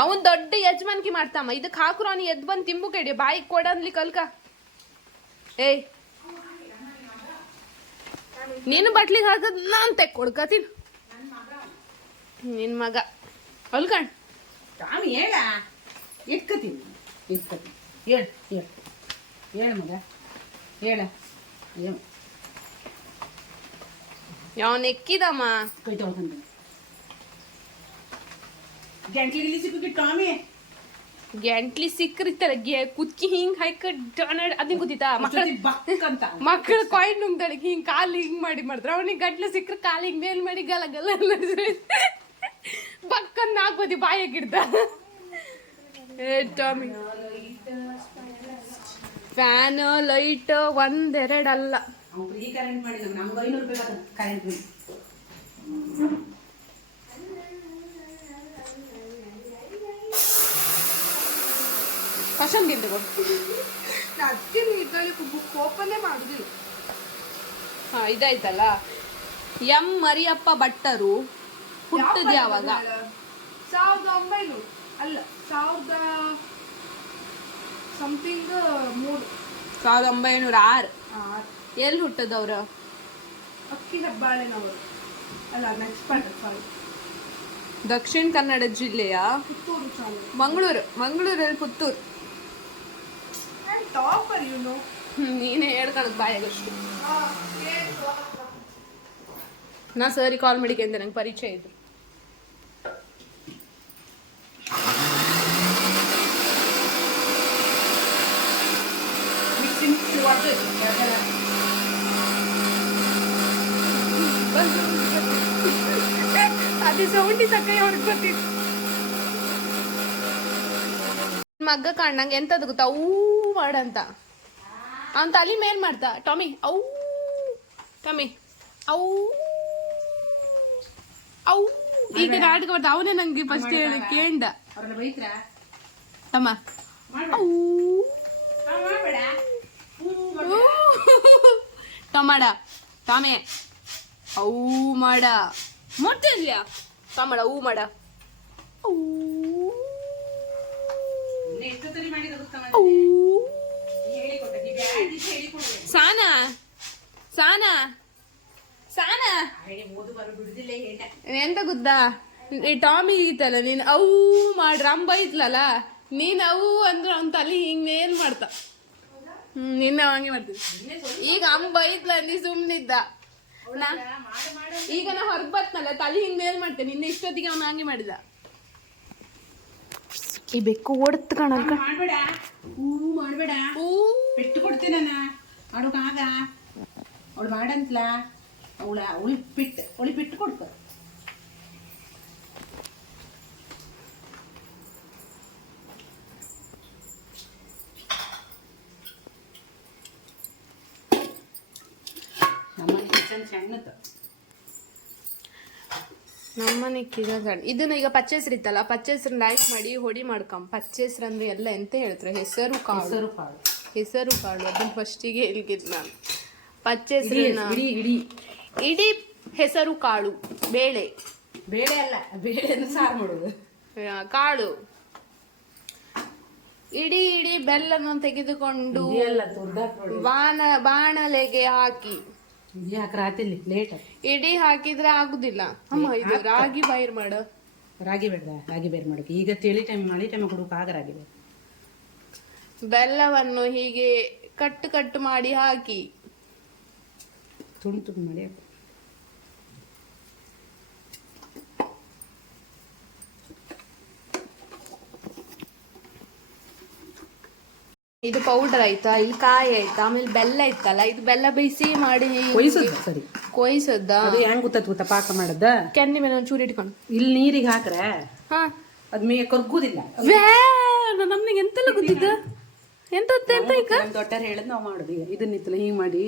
ಅವನ್ ದೊಡ್ಡ ಯಜಮಾನ್ಕಿ ಮಾಡ್ತಾಮ ಇದಕ್ ಹಾಕ್ರು ಅವ್ನು ಎದ್ ಬಂದ್ ತಿಂಬು ಕೆಡಿ ಬಾಯಿ ಕೊಡನ್ಲಿ ಕಲ್ಕ ಏಯ್ ನೀನು ಬಟ್ಲಿಗೆ ಹಾಕದ್ ನಾನ್ ತೆಗ್ ಕೊಡ್ಕತೀನಿ ನಿನ್ ಮಗ ಅಲ್ಕಣ್ ಟಾಮಿ ಹೇಳ ಇಟ್ಕತೀನಿ ಹೇಳು ಹೇಳು ಹೇಳು ಮಗ ಹೇಳ ಏನು ಯಾವನ್ ಎಕ್ಕಿದಮ್ಮ ಕೈ ತೊಳ್ಕೊಂತೀನಿ ಗಂಟ್ಲಿಗೆ ಸಿಕ್ಕಿ ಟಾಮಿ ಗ್ಯಾಂಟ್ಲಿ ಸಿಕ್ಕರಿತ್ತಲ್ಲ ಕುತ್ಕಿ ಹಿಂಗ್ ಹಾಕ ಅದನ್ ಗೊತ್ತಿತ್ತಾ ಬಕ್ಕಂತ ಮಕ್ಕಳ ಕಾಯಿನ್ ನುಂಗ್ದಳಿಗೆ ಹಿಂಗ್ ಕಾಲು ಹಿಂಗ್ ಮಾಡಿದ್ರ ಅವನಿಗೆ ಗಂಟ್ಲು ಸಿಕ್ಕ್ರೆ ಕಾಲು ಹಿಂಗ್ ಮೇಲ್ ಮಾಡಿ ಗಲ ಗಲ ಬಕ್ಕಂದ್ ಹಾಕ್ಬೋದಿ ಬಾಯಾಗಿಡ್ದ ಟಾಮಿ ಫ್ಯಾನ್ ಲೈಟ್ ಒಂದೆರಡಲ್ಲ ಫ್ರೀ ಕರೆಂಟ್ ಮಾಡಿದ್ರು ನಮ್ಗೆ 500 ರೂಪಾಯಿ ಕರೆಂಟ್ ಬಿಲ್ ಕಷನ್ ತಿಂದು ಅದಕ್ಕೆ ನೀಟಾಗಿ ಓಪನ್ನೇ ಮಾಡುದಿಲ್ಲ ಹಾ ಇದಾಯ್ತಲ್ಲ ಎಂ ಮರಿಯಪ್ಪ ಭಟ್ಟರು ಹುಟ್ಟದ ಯಾವಾಗ 1900 ಅಲ್ಲ 1000 ಸಮಥಿಂಗ್ 1906 ಎಲ್ಲಿ ಹುಟ್ಟದವ್ರ ಅಕ್ಕಿ ಹೆಬ್ಬಾಳೆನವರು ಅಲ್ಲ ನೆಕ್ಸ್ಟ್ ಪಾರ್ಟ್ ಸಾರಿ ದಕ್ಷಿಣ ಕನ್ನಡ ಜಿಲ್ಲೆಯ ಪುತ್ತೂರು ಚಾಲು ಮಂಗಳೂರಲ್ಲಿ ಪುತ್ತೂರು ಟಾಪರ್ ಯುನೋ ನೀನೇ ಹೇಳ್ಕೊಳಕ್ ಬಾಯಾಗಷ್ಟು ನಾ ಸರಿ ಕಾಲ್ ಮಾಡಿಕೆ ಅಂತ ನಂಗೆ ಪರಿಚಯ ಇದ್ರು ಅದೇ ಸೌಂಡಿ ಸಕ್ಕೈ ಹೊರಗೆ ಬರ್ತಿತ್ತು ಮಗ್ಗ ಕಾಣಂಗೆ ಎಂತದ್ ಗೊತ್ತಾ ಔ ಮಾಡಂತ ಅವನ್ ತಲೆ ಮೇಲ್ ಮಾಡ್ತಾ ಟಾಮಿ ಔ ಟಾಮಿ ಔ ಔ ಈಗ ನಾಟಕ ಬರ್ತಾ ಅವನೇ ನಂಗೆ ಫಸ್ಟ್ ಹೇಳಿ ಕೇಂಡ ಅವ್ರನ್ನ ಬೈತ್ರ ತಮ್ಮ ಔ ಟಮಾಡ ಟಾಮೆ ಔ ಮಾಡ ಮೊಟ್ಟಿದ್ಯಾ ಟಮಾಡ ಊ ಮಾಡ ಎಷ್ಟೊತ್ತಲ್ಲಿ ಮಾಡಿದ ಗೊತ್ತಾ ಸಾನಾ ಸಾನಾ ಸಾನಾ ಓದು ಬರೋ ಬಿಡುದಿಲ್ಲ ಹೇಳ ಎಂತ ಗೊತ್ತಾ ಈ ಟಾಮಿ ಇತ್ತಲ್ಲ ನೀನ್ ಅವು ಮಾಡ್ರ ಅಂಬ ಇತ್ಲಲ್ಲ ನೀನ್ ಅವು ಅಂದ್ರೆ ಅವ್ನ ತಲೆ ಹಿಂಗೇನ್ ಮಾಡ್ತಾ ನಿನ್ನ ಹಂಗೆ ಮಾಡ್ತೀನಿ ಈಗ ಅಂಬ ಇತ್ಲ ನೀ ಸುಮ್ನಿದ್ದ ಈಗ ನಾ ಹೊರಗ್ ಬರ್ತನಲ್ಲ ತಲೆ ಹಿಂಗೇನ್ ಮಾಡ್ತೇನೆ ನಿನ್ನೆ ಇಷ್ಟೊತ್ತಿಗೆ ಅವ್ನ ಹಂಗೆ ಮಾಡಿದ ಈ ಬೆಕ್ಕು ಓಡತ್ ಕಾಣಲ್ಕ ಮಾಡ್ಬೇಡ ಮಾಡ್ಬೇಡ ಪೆಟ್ಟು ಕೊಡ್ತೀನಿ ನಾನು ಅವಳಿಗಾಗ ಅವಳು ಮಾಡಂತ್ಲ ಅವಳು ಬಿಟ್ಟು ಕೊಡ್ಕೊ ನಮ್ಮನೆ ಕಿಚನ್ ಸಣ್ಣದು ನಮ್ಮನೆ ಸಣ್ಣ ಇದನ್ನ ಈಗ ಪಚ್ಚೆಸ್ರು ಇತ್ತಲ್ಲ ಪಚ್ಚೆಸ್ರನ್ನ ಲೈಕ್ ಮಾಡಿ ಹೊಡಿ ಮಾಡ್ಕೊಂಡ್ ಪಚ್ಚೆಸ್ರು ಅಂದ್ರೆ ಎಲ್ಲ ಎಂತ ಹೇಳ್ತಾರೆ ಹೆಸರು ಕಾಳು ಅದನ್ನ ಫಸ್ಟಿಗೆ ಹೇಳ್ಗಿದ್ ನಾನು ಪಚ್ಚೆಸ್ರನ್ನ ಇಡೀ ಹೆಸರು ಕಾಳು ಬೇಳೆ ಅಲ್ಲ ಬೇಳೆಯನ್ನು ಸಾರು ಮಾಡೋದು ಕಾಳು ಇಡೀ ಬೆಲ್ಲನ ತೆಗೆದುಕೊಂಡು ಬಾಣಲೆಗೆ ಹಾಕಿ ರಾತ್ರಿ ಲೇಟ್ ಇಡೀ ಹಾಕಿದ್ರೆ ಆಗುದಿಲ್ಲ ಅಮ್ಮ ಇದು ರಾಗಿ ಬೈರ್ ಮಾಡು ರಾಗಿ ಬೇರೆ ಮಾಡೋಕೆ ಈಗ ತಿಳಿ ಮಳಿ ಟೈಮ್ ಕೊಡೋಕೆ ಆಗ ರಾಗಿ ಬೇರೆ ಬೆಲ್ಲವನ್ನು ಹೀಗೆ ಕಟ್ಟು ಮಾಡಿ ಹಾಕಿ ತುಂಡು ಮಾಡಿ ಹಾಕು ಇದು ಪೌಡರ್ ಆಯ್ತಾ ಇಲ್ಲಿ ಕಾಯಿ ಆಯ್ತಾ ಆಮೇಲೆ ಬೆಲ್ಲ ಇತ್ತಲ್ಲ ಇದು ಬೆಲ್ಲ ಬೇಯಿಸಿ ಮಾಡಿ ಸರಿ ಕೊಯ್ಸದ್ದ ಅದು ಹೆಂಗ್ ಗೊತ್ತ ಪಾಕ ಮಾಡದ ಕೆನ್ನಿ ಮೇಲೆ ಒಂಚೂರು ಇಟ್ಕೊಂಡು ಇಲ್ಲಿ ನೀರಿಗೆ ಹಾಕ್ರೆ ಹಾ ಅದ್ ಮೇ ಕರ್ಗುದಿಲ್ಲ ನಮ್ನಿಗೆ ಎಂತೆಲ್ಲ ಗೊತ್ತಿದ್ದ ಎಂತ ಈಗ ನಮ್ ದೊಡ್ಡರ್ ಹೇಳದ್ ನಾವ್ ಮಾಡುದು ಈಗ ಇದನ್ನಿತ್ತಲ್ಲ ಹಿಂಗ್ ಮಾಡಿ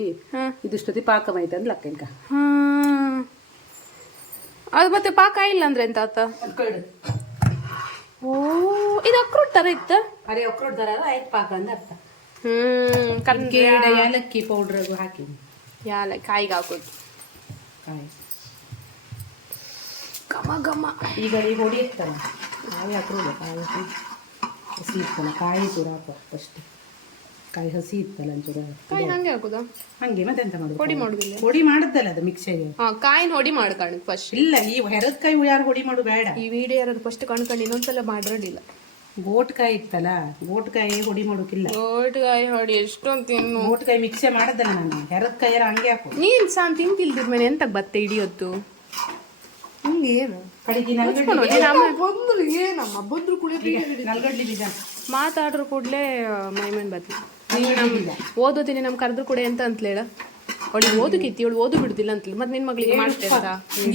ಇದಿಷ್ಟೊತ್ತಿ ಪಾಕ ಆಯ್ತು ಅಂದ್ ಲಕ್ಕ ಈಗ ಅದು ಮತ್ತೆ ಪಾಕ ಇಲ್ಲ ಅಂದ್ರೆ ಎಂತ ಆತ ಓ ಇದು ಅಕ್ರೋಟ್ ತರ ಇತ್ತ ಅರೆ ಅಕ್ರೋಟ್ ತರ ಆಯ್ತು ಪಾಕ ಅಂದ ಅರ್ಥ ಏಲಕ್ಕಿ ಪೌಡರ್ ಹಾಕಿ ಕಾಯಿಗೆ ಹಾಕೋದು ಕಾಯಿ ಘಮ ಈಗ ಈಗ ಹೊಡಿ ಇರ್ತಲ್ಲ ಕಾಯಿ ಹಾಕೋದು ಕಾಯಿ ಹಸಿ ಇರ್ತಲ್ಲ ಕಾಯಿ ಚೂರ ಹಾಕೋ ಫಸ್ಟ್ ಕಾಯಿ ಹಸಿ ಇತ್ತಲ್ಲ ಒಂಚೂರ ಕಾಯಿ ಹಂಗೆ ಹಾಕೋದಾ ಹಂಗೆ ಮತ್ತೆ ಎಂತ ಮಾಡುದು ಹೊಡಿ ಮಾಡುದಿಲ್ಲ ಹೊಡಿ ಮಾಡುದಲ್ಲ ಅದು ಮಿಕ್ಸಿಗೆ ಕಾಯಿನ ಹೊಡಿ ಮಾಡ್ಕೊಂಡು ಫಸ್ಟ್ ಇಲ್ಲ ಈ ಹೆರದ ಕಾಯಿ ಯಾರು ಹೊಡಿ ಮಾಡು ಬೇಡ ಈ ವಿಡಿಯೋ ಯಾರು ಫಸ್ಟ್ ಕಣ್ಕೊಂಡು ಇನ್ನೊಂದ್ಸಲ ಮಾಡಿರಲಿಲ್ಲ ಗೋಟ್ಕಾಯಿ ಇತ್ತಲ್ಲ ಗೋಟ್ಕಾಯಿ ಹೊಡಿ ಮಾಡೋಕಿಲ್ಲ ಗೋಟ್ಕಾಯಿ ಹೊಡಿ ಎಷ್ಟೊಂದು ತಿನ್ನು ಗೋಟ್ಕಾಯಿ ಮಿಕ್ಸೆ ಮಾಡದಲ್ಲ ನಾನು ಹೆರದ ಕಾಯಿ ಹಂಗೆ ಹಾಕು ನೀನ್ ಸಾನ್ ತಿಂತಿಲ್ದಿರ ಮೇಲೆ ಎಂತ ಬತ್ತೆ ಹಿಡಿಯೊತ್ತು ಹಿಂಗೇನು ಕಡೆಗೆ ಬಂದ್ರು ಏನಮ್ಮ ಬಂದ್ರು ನಲ್ಗಡ್ಲಿ ಬೀಜ ಮಾತಾಡ್ರು ಕೂಡ್ಲೆ ಮೈಮೇನ್ ಬತ್ತಿ ಓದೋತೀನಿ ನಮ್ ಕರೆದ್ರು ಕೂಡ ಎಂತ ಅಂತಲೇಳ ಅವಳಿಗೆ ಓದಕ್ಕಿತ್ತಿ ಅವಳು ಓದು ಬಿಡುದಿಲ್ಲ ಅಂತಲಿ ಮತ್ತೆ ನಿನ್ ಮಗಳಿಗೆ ಮಾಡ್ತೇವೆ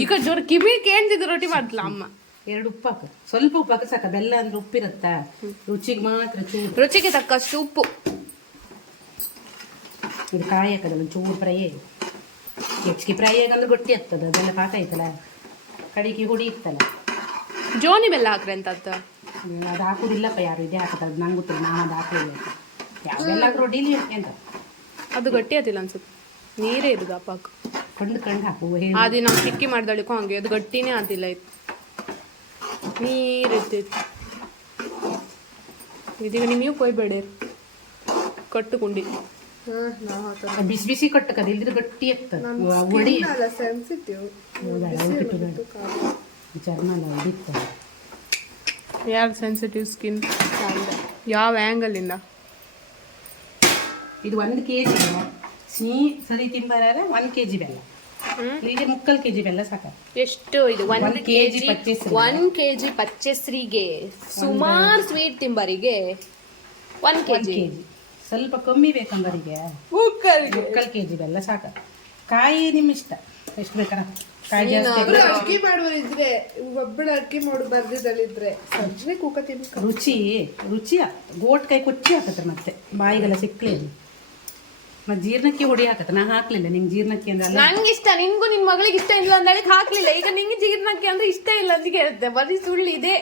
ಈಗ ಜೋರ ಕಿವಿ ಕೇಳ್ತಿದ್ದು ರೊಟ್ಟಿ ಮಾಡ್ತಿಲ್ಲ ಅಮ್ಮ 2 ಉಪ್ಪು ಹಾಕು ಸ್ವಲ್ಪ ಉಪ್ಪು ಹಾಕ ಸಾಕ ಬೆಲ್ಲ ಅಂದ್ರೆ ಉಪ್ಪಿರತ್ತ ರುಚಿಗೆ ಮಾತ್ರ ಚೂರು ರುಚಿಗೆ ತಕ್ಕಷ್ಟು ಉಪ್ಪು ಇದು ಕಾಯಿ ಹಾಕದ ಚೂರು ಫ್ರೈ ಹೆಚ್ಚಿಗೆ ಫ್ರೈ ಆಗಂದ್ರೆ ಗಟ್ಟಿ ಆಗ್ತದ ಅದೆಲ್ಲ ಪಾಕ ಐತಲ್ಲ ಕಡಿಗೆ ಹುಡಿ ಇತ್ತಲ್ಲ ಜೋನಿ ಬೆಲ್ಲ ಹಾಕ್ರೆ ಅಂತ ಅದು ಹಾಕುದಿಲ್ಲಪ್ಪ ಯಾರು ಇದೇ ಹಾಕತ್ತ ಅದು ನಂಗೆ ಗೊತ್ತಿಲ್ಲ ನಾನು ಅದು ಹಾಕಿಲ್ಲ ಯಾವೆಲ್ಲ ರೊಡಿಲಿ ಅಂತ ಅದು ಗಟ್ಟಿ ಆತಿಲ್ಲ ಅನ್ಸುತ್ತೆ ನೀರೇ ಇರುದು ಅಪ್ಪಾಕ ಕಂಡು ಹಾಕು ಅದೇ ನಾವು ಚಿಕ್ಕಿ ಮಾಡ್ದಳಿಕೋ ಹಂಗೆ ಅದು ಗಟ್ಟಿನೇ ಆತಿಲ್ಲ ಇತ್ತು ನೀರಿರ್ತಿತ್ತು ಇದೀಗ ನೀವು ಕೊಯ್ಬೇಡ ಕಟ್ಟುಕೊಂಡಿ ಬಿಸಿ ಬಿಸಿ ಕಟ್ಟಕದ ಇಲ್ದ್ರೆ ಗಟ್ಟಿ ಆಗ್ತದೆ ಒಡಿ ಸೆನ್ಸಿಟಿವ್ ಚರ್ಮ ಎಲ್ಲ ಹೊಡಿತದೆ ಯಾರು ಸೆನ್ಸಿಟಿವ್ ಸ್ಕಿನ್ ಯಾವ ಆ್ಯಂಗಲಿಂದ ಇದು 1 kg ಸಿಹಿ ಸರಿ ತಿಂಬಾರ 1 kg ಬೆಲ್ಲ ಈಗ 3/4 kg ಬೆಲ್ಲ ಸಾಕ ಎಷ್ಟು ಇದು 1 kg 1 kg ಪಚ್ಚೆಸ್ರಿಗೆ ಸುಮಾರು ಸ್ವೀಟ್ ತಿಂಬರಿಗೆ 1 kg ಸ್ವಲ್ಪ ಕಮ್ಮಿ ಬೇಕಂಬರಿಗೆ 3/4 kg ಬೆಲ್ಲ ಸಾಕ ಕಾಯಿ ನಿಮ್ಮ ಇಷ್ಟ ಎಷ್ಟು ಬೇಕಾರ ಕಾಯಿ ಜಾಸ್ತಿ ಅಕ್ಕಿ ಮಾಡುವರಿದ್ರೆ ಒಬ್ಬಳು ಅಕ್ಕಿ ಮಾಡು ಬರ್ದಿದ್ದಲ್ಲಿದ್ರೆ ಸಜ್ಜನೆ ಕೂಕ ತಿನ್ಕ ರುಚಿ ಗೋಟ್ಕಾಯಿ ಕೊಚ್ಚಿ ಹಾಕತ್ತೆ ಮತ್ತೆ ಬಾಯಿಗೆಲ್ಲ ಸಿಕ್ಲೇ ಮತ್ತೆ ಜೀರ್ಣಕ್ಕೆ ಹೊಡಿ ಹಾಕತ್ತೆ ನಾ ಹಾಕ್ಲಿಲ್ಲ ನಿಂಗೆ ಜೀರ್ಣಕ್ಕೆ ಅಂದ್ರೆ ನಂಗೆ ಇಷ್ಟ ನಿನ್ಗೂ ನಿನ್ ಮಗಳಿಗೆ ಇಷ್ಟ ಇಲ್ಲ ಅಂದಳಿಗೆ ಹಾಕ್ಲಿಲ್ಲ ಈಗ ನಿಂಗೆ ಜೀರ್ಣಕ್ಕೆ ಅಂದ್ರೆ ಇಷ್ಟ ಇಲ್ಲ ಅಂತ ಕೇಳುತ್ತೆ ಬರೀ ಸುಳ್ಳು ಇದೆ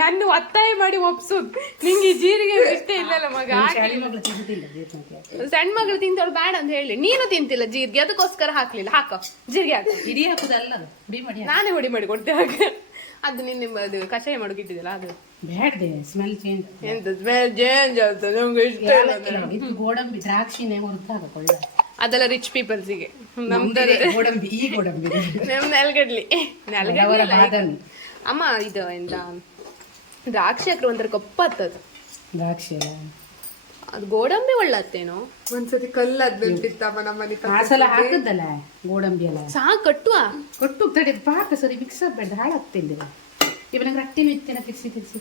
ನನ್ನ ಒತ್ತಾಯ ಮಾಡಿ ಒಪ್ಸುದು ನಿಂಗೆ ಜೀರಿಗೆ ಇಷ್ಟ ಇಲ್ಲಲ್ಲ ಮಗ ಮಗಳು ತಿಂತಿಲ್ಲ ಜೀರ್ಣಕ್ಕೆ ಸಣ್ಣ ಮಗಳು ತಿಂತವಳು ಬೇಡ ಅಂತ ಹೇಳಿ ನೀನು ತಿಂತಿಲ್ಲ ಜೀರಿಗೆ ಅದಕ್ಕೋಸ್ಕರ ಹಾಕ್ಲಿಲ್ಲ ಹಾಕೋ ಜೀರಿಗೆ ಹಾಕ ಇಡೀ ಹಾಕುದಲ್ಲ ಹುಡಿ ಮಾಡಿ ನಾನೇ ಹೊಡಿ ಮಾಡಿ ಕೊಡ್ತೆ ಹಾಗೆ ಅದು ನಿನ್ನೆ ಅದು ಕಷಾಯ ಮಾಡೋಕಿಟ್ಟಿದಲ್ಲ ಅದು ಬೇಡದೆ ಸ್ಮೆಲ್ ಚೇಂಜ್. ಎಂತ ಸ್ಮೆಲ್ ಚೇಂಜ್ ಆಗ್ತದೆ ನಮ್ಗೆ ಇಷ್ಟ ಇಲ್ಲ ಅದು. ಇದು ಗೋಡಂಬಿ ದ್ರಾಕ್ಷಿನೇ ಹುರಿದಾಕೊಳ್ಳ. ಅದೆಲ್ಲ ರಿಚ್ ಪೀಪಲ್ಸಿಗೆ. ಗೋಡಂಬಿ ಈ ಗೋಡಂಬಿ ನಮ್ ನೆಲಗಡ್ಲಿ ಬಾದಾಮಿ ಅಮ್ಮ ಇದು ಎಂತ ದ್ರಾಕ್ಷಿ ಹಾಕ್ರೆ ಒಂಥರ ಕಪ್ಪತ್ತದು ದ್ರಾಕ್ಷಿ ಅಲ್ಲ ಅದು ಗೋಡಂಬಿ ಒಳ್ಳತ್ತೇನೋ. ಒಂದ್ಸತಿ ಕಲ್ಲದ್ ನೆನ್ಪಿತ್ತಮ್ಮ ನಮ್ಮನೆ ಆ ಸಲ ಹಾಕದ್ದಲ್ಲ ಗೋಡಂಬಿ ಅಲ್ಲ ಸಾಕು ಕಟ್ಟುವ ಕೊಟ್ಟು ತಡೆ ಪಾಕ ಸರಿ ಮಿಕ್ಸ್ ಆಗ್ಬೇಡ ಹಾಳಾಗ್ತಿಲ್ಲ ಇವನ ರಟ್ಟಿನ ಇತ್ತೇನ ತಿರ್ಸಿ ತಿರ್ಸಿ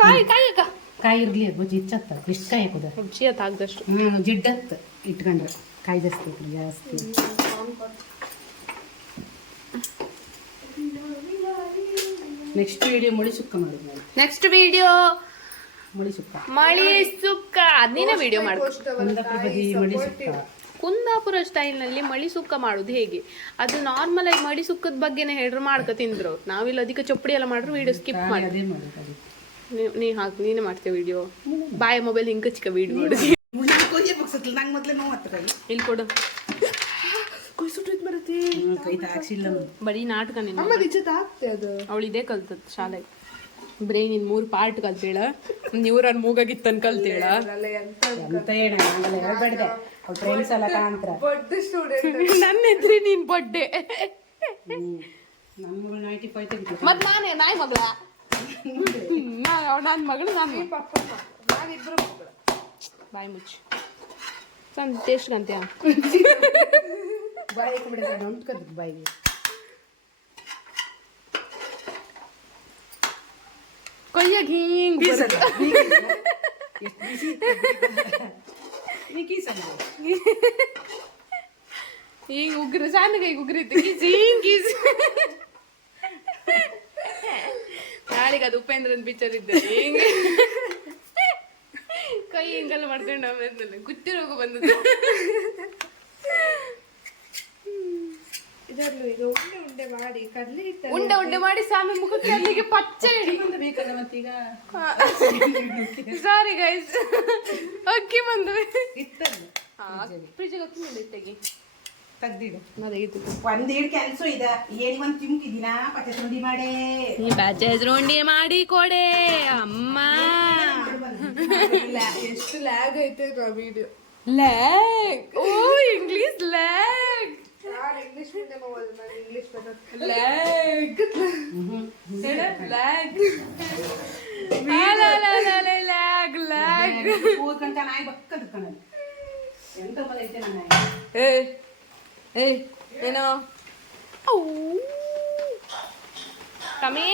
ಕಾಯಿ ಕಾಯಿ ಅಕ್ಕ ಕಾಯಿ ಇರ್ಲಿ ಬುಜ್ಜಿ ಇಚ್ಚತ್ತ ಇಷ್ಟು ಕಾಯಿ ಹಾಕೋದ ರುಚಿ ಆದಷ್ಟು ಜಿಡ್ಡತ್ತ ಇಟ್ಕೊಂಡ್ರೆ ಕಾಯಿ ಜಾಸ್ತಿ ಜಾಸ್ತಿ. ನೆಕ್ಸ್ಟ್ ವಿಡಿಯೋ ಮುಳಿ ಸುಕ್ಕ ಮಾಡಿದ್ ನಾನು. ನೆಕ್ಸ್ಟ್ ವಿಡಿಯೋ ಮುಳಿ ಸುಕ್ಕ ಮಳಿ ಸುಕ್ಕ ಅದಿನ ವಿಡಿಯೋ ಮಾಡ್ಕೊ. ಕುಂದಾಪುರ ಬದಿ ಮುಳಿ ಸುಕ್ಕ ಕುಂದಾಪುರ ಸ್ಟೈಲ್ ನಲ್ಲಿ ಮಳಿ ಸುಕ್ಕ ಮಾಡುದು ಹೇಗೆ, ಅದು ನಾರ್ಮಲ್ ಆಗಿ ಮಳಿ ಸುಕ್ಕದ ಬಗ್ಗೆನೇ ಹೇಳ್ರು ಮಾಡ್ಕೊ ತಿಂದ್ರು. ನಾವಿಲ್ಲ ಅದಕ್ಕೆ ಚೊಪ್ಪಡಿ ಎಲ್ಲ ಮಾಡ್ರು ವಿಡಿಯೋ ಸ್ಕಿಪ್ ಮಾಡಿ. ಅದೇ ಮಾಡೋದು ಅದು. ನೀ ಹಾಕಿ ನೀನೇ ಮಾಡ್ತೇವೆ ವಿಡಿಯೋ. ಬಾಯ ಮೊಬೈಲ್ ಹಿಂಗ ಚಿಕ್ಕ ವಿಡಿಯೋ ಮಾಡುದು. ನಂಗೆ ಮೊದಲೇ ನೋವು ಹತ್ತ ಕೈ ಇಲ್ಲಿ ಕೊಡು ಕೊಯ್ ಸುಟ್ಟಿದ್ ಬರುತ್ತೆ. ಕೈ ತಾಕ್ಸಿಲ್ಲ ಬರೀ ನಾಟಕ ನಿನ್ನ ಅಮ್ಮ ನಿಜ ತಾಕ್ತೆ ಅದು. ಅವಳು ಇದೇ ಕಲ್ತದ್ ಶಾಲೆಗೆ. ಬ್ರೈನಿನ್ 3 ಪಾರ್ಟ್ ಕಲ್ತೇಳ, ನ್ಯೂರನ್ ಮೂಗಾಗಿತ್ತನ್ ಕಲ್ತೇಳ. ಅಲ್ಲ ಎಂತ ಎಂತ ಹೇಳ ಹಂಗಲ್ಲ ಹೇಳ್ಬೇಡ್ದೆ ಅವ್ರ ಫ್ರೆಂಡ್ಸ್ ಎಲ್ಲ ಕಾಣ್ತಾರ. ದೊಡ್ಡ ಸ್ಟೂಡೆಂಟ್. ನನ್ನ ಎದ್ರಿ ನೀನ್ ಬಡ್ಡೆ. ನಮ್ಮ 95 ತೆಗಿತು. ಮತ್ ನಾನೇ ನಾಯಿ ಮಗಳ. ನನ್ ಮಗಳು ನಾನು. ನಾವಿಬ್ರು ಮಕ್ಕಳು. ಬಾಯಿ ಮುಚ್ಚಿ ಚಂದ ಟೇಸ್ಟ್ ಕಂತ್ಯ. ಬಾಯಿ ಬಿಡಿದ ಹೊಂಟ್ಕದ್ ಬಾಯಿಗೆ. ಕೊಯ್ಯಾಗ ಹಿಂಗ್ ಈಗ ಉಗ್ರ ಸಣ್ಣಗೆ ಈಗ ಉಗ್ರಿತ್ತು ಗೀಸ್. ನಾಳೆಗೆ ಅದು ಉಪೇಂದ್ರನ್ ಪಿಕ್ಚರ್ ಇದ್ದೆ ಹಿಂಗ ಕೈ ಹಿಂಗೆಲ್ಲ ಮಾಡ್ಕೊಂಡು ಆಮೇಲೆ ಗುಟ್ಟಿ ರೋಗ ಬಂದದ್ದು. ಇದರಲ್ಲೂ ಈಗ ಉಂಡೆ ಉಂಡೆ ಮಾಡಿ ಕಡ್ಲೆ ಹಿಟ್ಟು ಉಂಡೆ ಉಂಡೆ ಮಾಡಿ ಸಾಮೆ ಮುಖಕ್ಕೆ ಅಲ್ಲಿಗೆ ಪಚ್ಚೆ ಇಡಿ ಬೇಕಲ್ಲ ಮತ್ತೀಗ ಸಾರಿ ಗೈಸ್. ಅಕ್ಕಿ ಬಂದು ಇತ್ತಲ್ಲ ಫ್ರಿಜ್ಗೆ ಅಕ್ಕಿ ಬಂದು ತೆಗಿ ತೆಗ್ದಿಡು. ತೆಗಿತು. ಒಂದೇಳು ಕೆಲಸ ಇದೆ ಏನಿ ಒಂದ್ ತಿಮ್ಕಿದಿನ ಪಚ್ಚೆ ಸುಂಡಿ ಮಾಡೇ ನೀ ಬಜ್ಜೆ ಉಂಡೆ ಮಾಡಿ ಕೊಡೆ ಅಮ್ಮ. ಎಷ್ಟು ಲ್ಯಾಗ್ ಐತೆ ವಿಡಿಯೋ. ಲ್ಯಾಗ್ ಓ ಇಂಗ್ಲಿಷ್ ಲ್ಯಾಗ್ ನಾನು ಇಂಗ್ಲಿಷ್ ಮೀಡಿಯಂ ಓದು, ನಾನು ಇಂಗ್ಲಿಷ್ ಬರುತ್ತೆ. ಲ್ಯಾಗ್ ಲ್ಯಾಗ್ ಲ್ಯಾಗ್ ಲ್ಯಾಗ್ ಕೂತ್ಕೊಂತ ನಾಯಿ ಬಕ್ಕದ ಕಣ ಎಂತ ಬಂದೈತೆ ನನ್ನ ಏ ಏ ಏನೋ ಕಮ್ಮಿ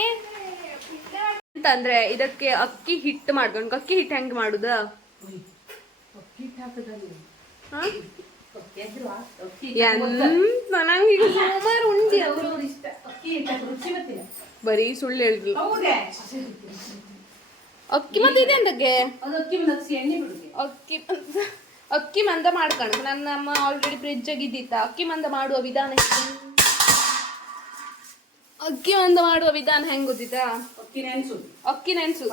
ಅಂತಂದ್ರೆ ಇದಕ್ಕೆ ಅಕ್ಕಿ ಹಿಟ್ಟು ಮಾಡ್ಕೊಂಡು. ಅಕ್ಕಿ ಹಿಟ್ಟು ಹೆಂಗ್ ಮಾಡುದ? ನಂಗೀಗ ಸುಮಾರು ಉಂಡಿ ಬರೀ ಸುಳ್ಳು ಹೇಳಿದ್ಲು. ಅಕ್ಕಿ ಮತ್ತೆ ಇದೆ ಅಂತಕ್ಕೆ ಅಕ್ಕಿ ಮಂದ ಮಾಡ್ಕೊಂಡು ನನ್ನ ಅಮ್ಮ ಆಲ್ರೆಡಿ ಫ್ರಿಜ್ ಆಗಿದ್ದಿತ್ತ. ಅಕ್ಕಿ ಮಂದ ಮಾಡುವ ವಿಧಾನ ಹೆಂಗ್ ಗೊತ್ತಿತ್ತಾ? ಅಕ್ಕಿ ನೆನ್ಸು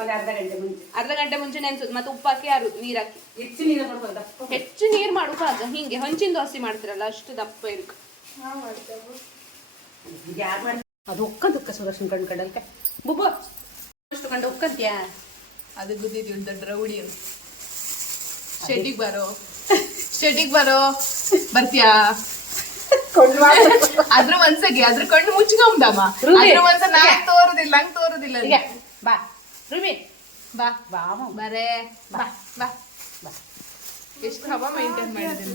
ಅರ್ಧ ಗಂಟೆ ಮುಂಚೆ ನೆನ್ಸುದು, ಮತ್ತೆ ಉಪ್ಪು ಹಾಕಿ ಅರುದು, ನೀರ್ ಹಾಕಿ ಹೆಚ್ಚು ನೀರ್ ಮಾಡುವಾಗ ಹಿಂಗೆ ಹಂಚಿನ ದೋಸೆ ಮಾಡ್ತಿರಲ್ಲ ಅಷ್ಟು ದಪ್ಪ ಇರ್ಕ. ಅದು ಒಕ್ಕಂತಕ್ಕ ಸುದರ್ಶನ್ ಕಣ್ ಕಡಲ್ಕ ಬುಬ್ಬ ಅಷ್ಟು ಕಂಡು ಒಕ್ಕಂತ್ಯಾ? ಅದು ಗುದ್ದಿದ್ವಿ ದೊಡ್ಡ ರೌಡಿ ಅಂತ. ಶೆಡ್ಡಿಗ್ ಬರೋ ಬರ್ತೀಯಾ? ಅದ್ರ ಒಂದ್ಸಗಿ ಅದ್ರ ಕಣ್ಣು ಮುಚ್ಕೊಂಡಮ್ಮ. ಅದ್ರ ಒಂದ್ಸ ನಂಗ್ ತೋರುದಿಲ್ಲ ಬಾ ರೂಮಿ ಬಾ ಬಾ ಬರೇ ಬಾ ಬಾ ಬಾ. ಎಷ್ಟು ಹವಾ ಮೇಂಟೈನ್ ಮಾಡಿದ್ದೀನಿ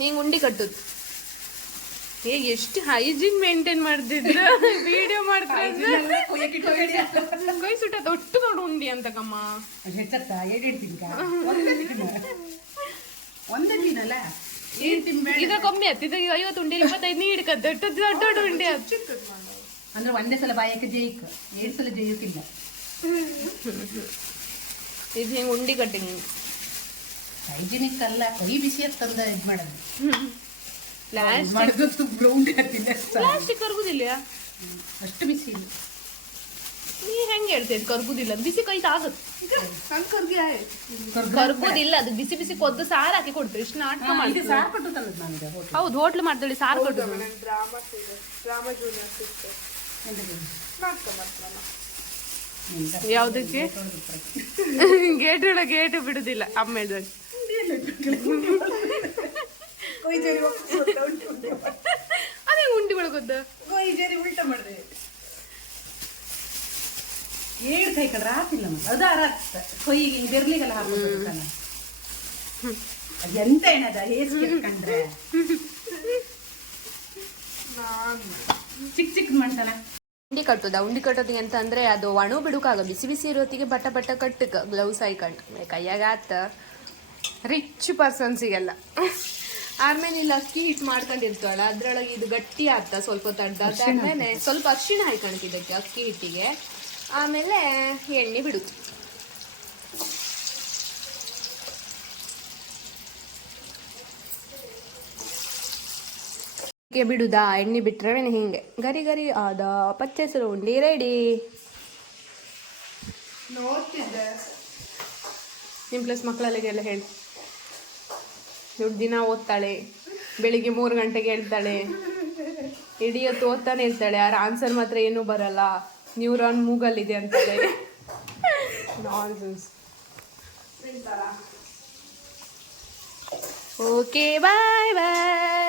ಹಿಂಗ್ ಉಂಡಿ ಕಟ್ಟುದು. ಎಷ್ಟು ಹೈಜೀನ್ ಮೇಂಟೈನ್ ಮಾಡ್ತಿದ್ರು. ವಿಡಿಯೋ ಮಾಡ್ತಿದ್ರು ಕೈ ಸುಟ್ಟ ದೊಡ್ಡ ದೊಡ್ಡ ಉಂಡಿ ಅಂತಕಮ್ಮ. ಹೆಚ್ಚತ್ತ ಒಂದೇ ದಿನಲ್ಲ ಇದ್ರ ಕಮ್ಮಿ ಆಯ್ತು. ಇದ್ರಾಗ 50 ಉಂಡಿ 25 ನೀ ಹಿಡ್ಕದ್ ದೊಡ್ಡ ದೊಡ್ಡ ಉಂಡಿ ಆಯ್ತು. ಅಂದ್ರೆ ಒಂದೇ ಸಲ ಬಾಯಕ್ಕೆ ಜೈಕ್ 7 ಸಲ ಜೈಯಕ್ಕಿಲ್ಲ. ಇದು ಹಿಂಗ್ ಉಂಡಿ ಕಟ್ಟಿ ಹೈಜಿನಿಕ್ ಅಲ್ಲ, ಕೈ ಬಿಸಿ ತಂದ ಇದ್ ಮಾಡೋದು. ಪ್ಲಾಸ್ಟಿಕ್ ಕರ್ಗುದಿಲ್ಲ ಅಷ್ಟು ಬಿಸಿ ಇಲ್ಲ. ನೀ ಹೆಂಗ್ ಹೇಳ್ತೇವೆ ಕರ್ಗುದಿಲ್ಲ? ಬಿಸಿ ಕೈ ಆಗತ್ ಕರ್ಗಿ ಕರ್ಗೋದಿಲ್ಲ. ಅದು ಬಿಸಿ ಬಿಸಿ ಕೊದ್ದು ಸಾರು ಹಾಕಿ ಕೊಡ್ತಾರೆ. ಇಷ್ಟು ನಾಟಕ ಮಾಡಿ ಸಾರು ಕೊಟ್ಟು ತಂದದ್ದು ನನಗೆ ಹೌದು ಹೋಟ್ಲು ಮಾಡ್ದಳಿ ಸಾರು ಕೊಟ್ಟು ಡ್ರಾಮಾ ಜೂನಿಯರ್ಸ್ ಇತ್ತು. ಯಾವುದಕ್ಕೆ ಗೇಟ್ ಒಳಗೆ ಗೇಟ್ ಬಿಡುದಿಲ್ಲ ಆಮೇಲೆ ಅದೇ ಉಂಡಿ ಒಳಗೊದ್ದ ಉಲ್ಟ ಮಾಡಿದೆ 7 ಕೈ ಕಡೆ ರಾತಿಲ್ಲ ಮತ್ತೆ ಅದು ಅರಾಗ್ತ ಕೊಯ್ಯಿಗೆ ಬೆರ್ಲಿಗೆಲ್ಲ ಹಾಕೋದು ಎಂತ ಏನದ ಹೇಸಿಗೆ ಕಂಡ್ರೆ ಚಿಕ್ಕ ಚಿಕ್ಕ ಮಾಡ್ತಾನೆ. ಉಂಡಿ ಕಟ್ಟುದ ಉಂಡಿ ಕಟ್ಟೋದು ಎಂತ ಅಂದ್ರೆ ಅದು ಒಣ ಬಿಡುಕಾಗ ಬಿಸಿ ಬಿಸಿ ಇರೋತ್ತಿಗೆ ಬಟ್ಟ ಬಟ್ಟ ಕಟ್ಟಕ ಗ್ಲೌಸ್ ಹಾಕೊಂಡು ಕೈಯಾಗ ಆತ ರಿಚ್ ಪರ್ಸನ್ಸಿಗೆಲ್ಲ. ಆಮೇಲೆ ಇಲ್ಲಿ ಅಕ್ಕಿ ಹಿಟ್ಟು ಮಾಡ್ಕೊಂಡಿರ್ತಾಳ ಅದ್ರೊಳಗೆ ಇದು ಗಟ್ಟಿ ಆತ ಸ್ವಲ್ಪ ತಡ್ದಾದ್ಮೇಲೆ ಸ್ವಲ್ಪ ಅರಿಶಿಣ ಹಾಕೊಂತಿದ್ದಕ್ಕೆ ಅಕ್ಕಿ ಹಿಟ್ಟಿಗೆ. ಆಮೇಲೆ ಎಣ್ಣೆ ಬಿಡುದು. ಬಿಡುದಾ ಎಣ್ಣೆ ಬಿಟ್ರೆ ಹಿಂಗೆ ಗರಿ ಗರಿ ಆದ ಪಚ್ಚೆಸರು ಉಂಡಿ ರೆಡಿ. ನೋಡ್ತಿದ್ದೆ ನಿಮ್ಮ ಪ್ಲಸ್ ಮಕ್ಕಳಿಗೆಲ್ಲ ಹೇಳಿ. ಇವ್ರು ದಿನ ಓದ್ತಾಳೆ, ಬೆಳಿಗ್ಗೆ 3 ಗಂಟೆಗೆ ಹೇಳ್ತಾಳೆ, ಇಡೀ ಹೊತ್ತು ಓದ್ತಾನೆ ಇರ್ತಾಳೆ. ಯಾರ ಆನ್ಸರ್ ಮಾತ್ರ ಏನೂ ಬರಲ್ಲ, ನ್ಯೂರಾನ್ ಮೂಗಲ್ಲಿದೆ ಅಂತಾಳೆ. ನಾನ್ಸೆನ್ಸ್. ಓಕೆ ಬಾಯ್ ಬಾಯ್.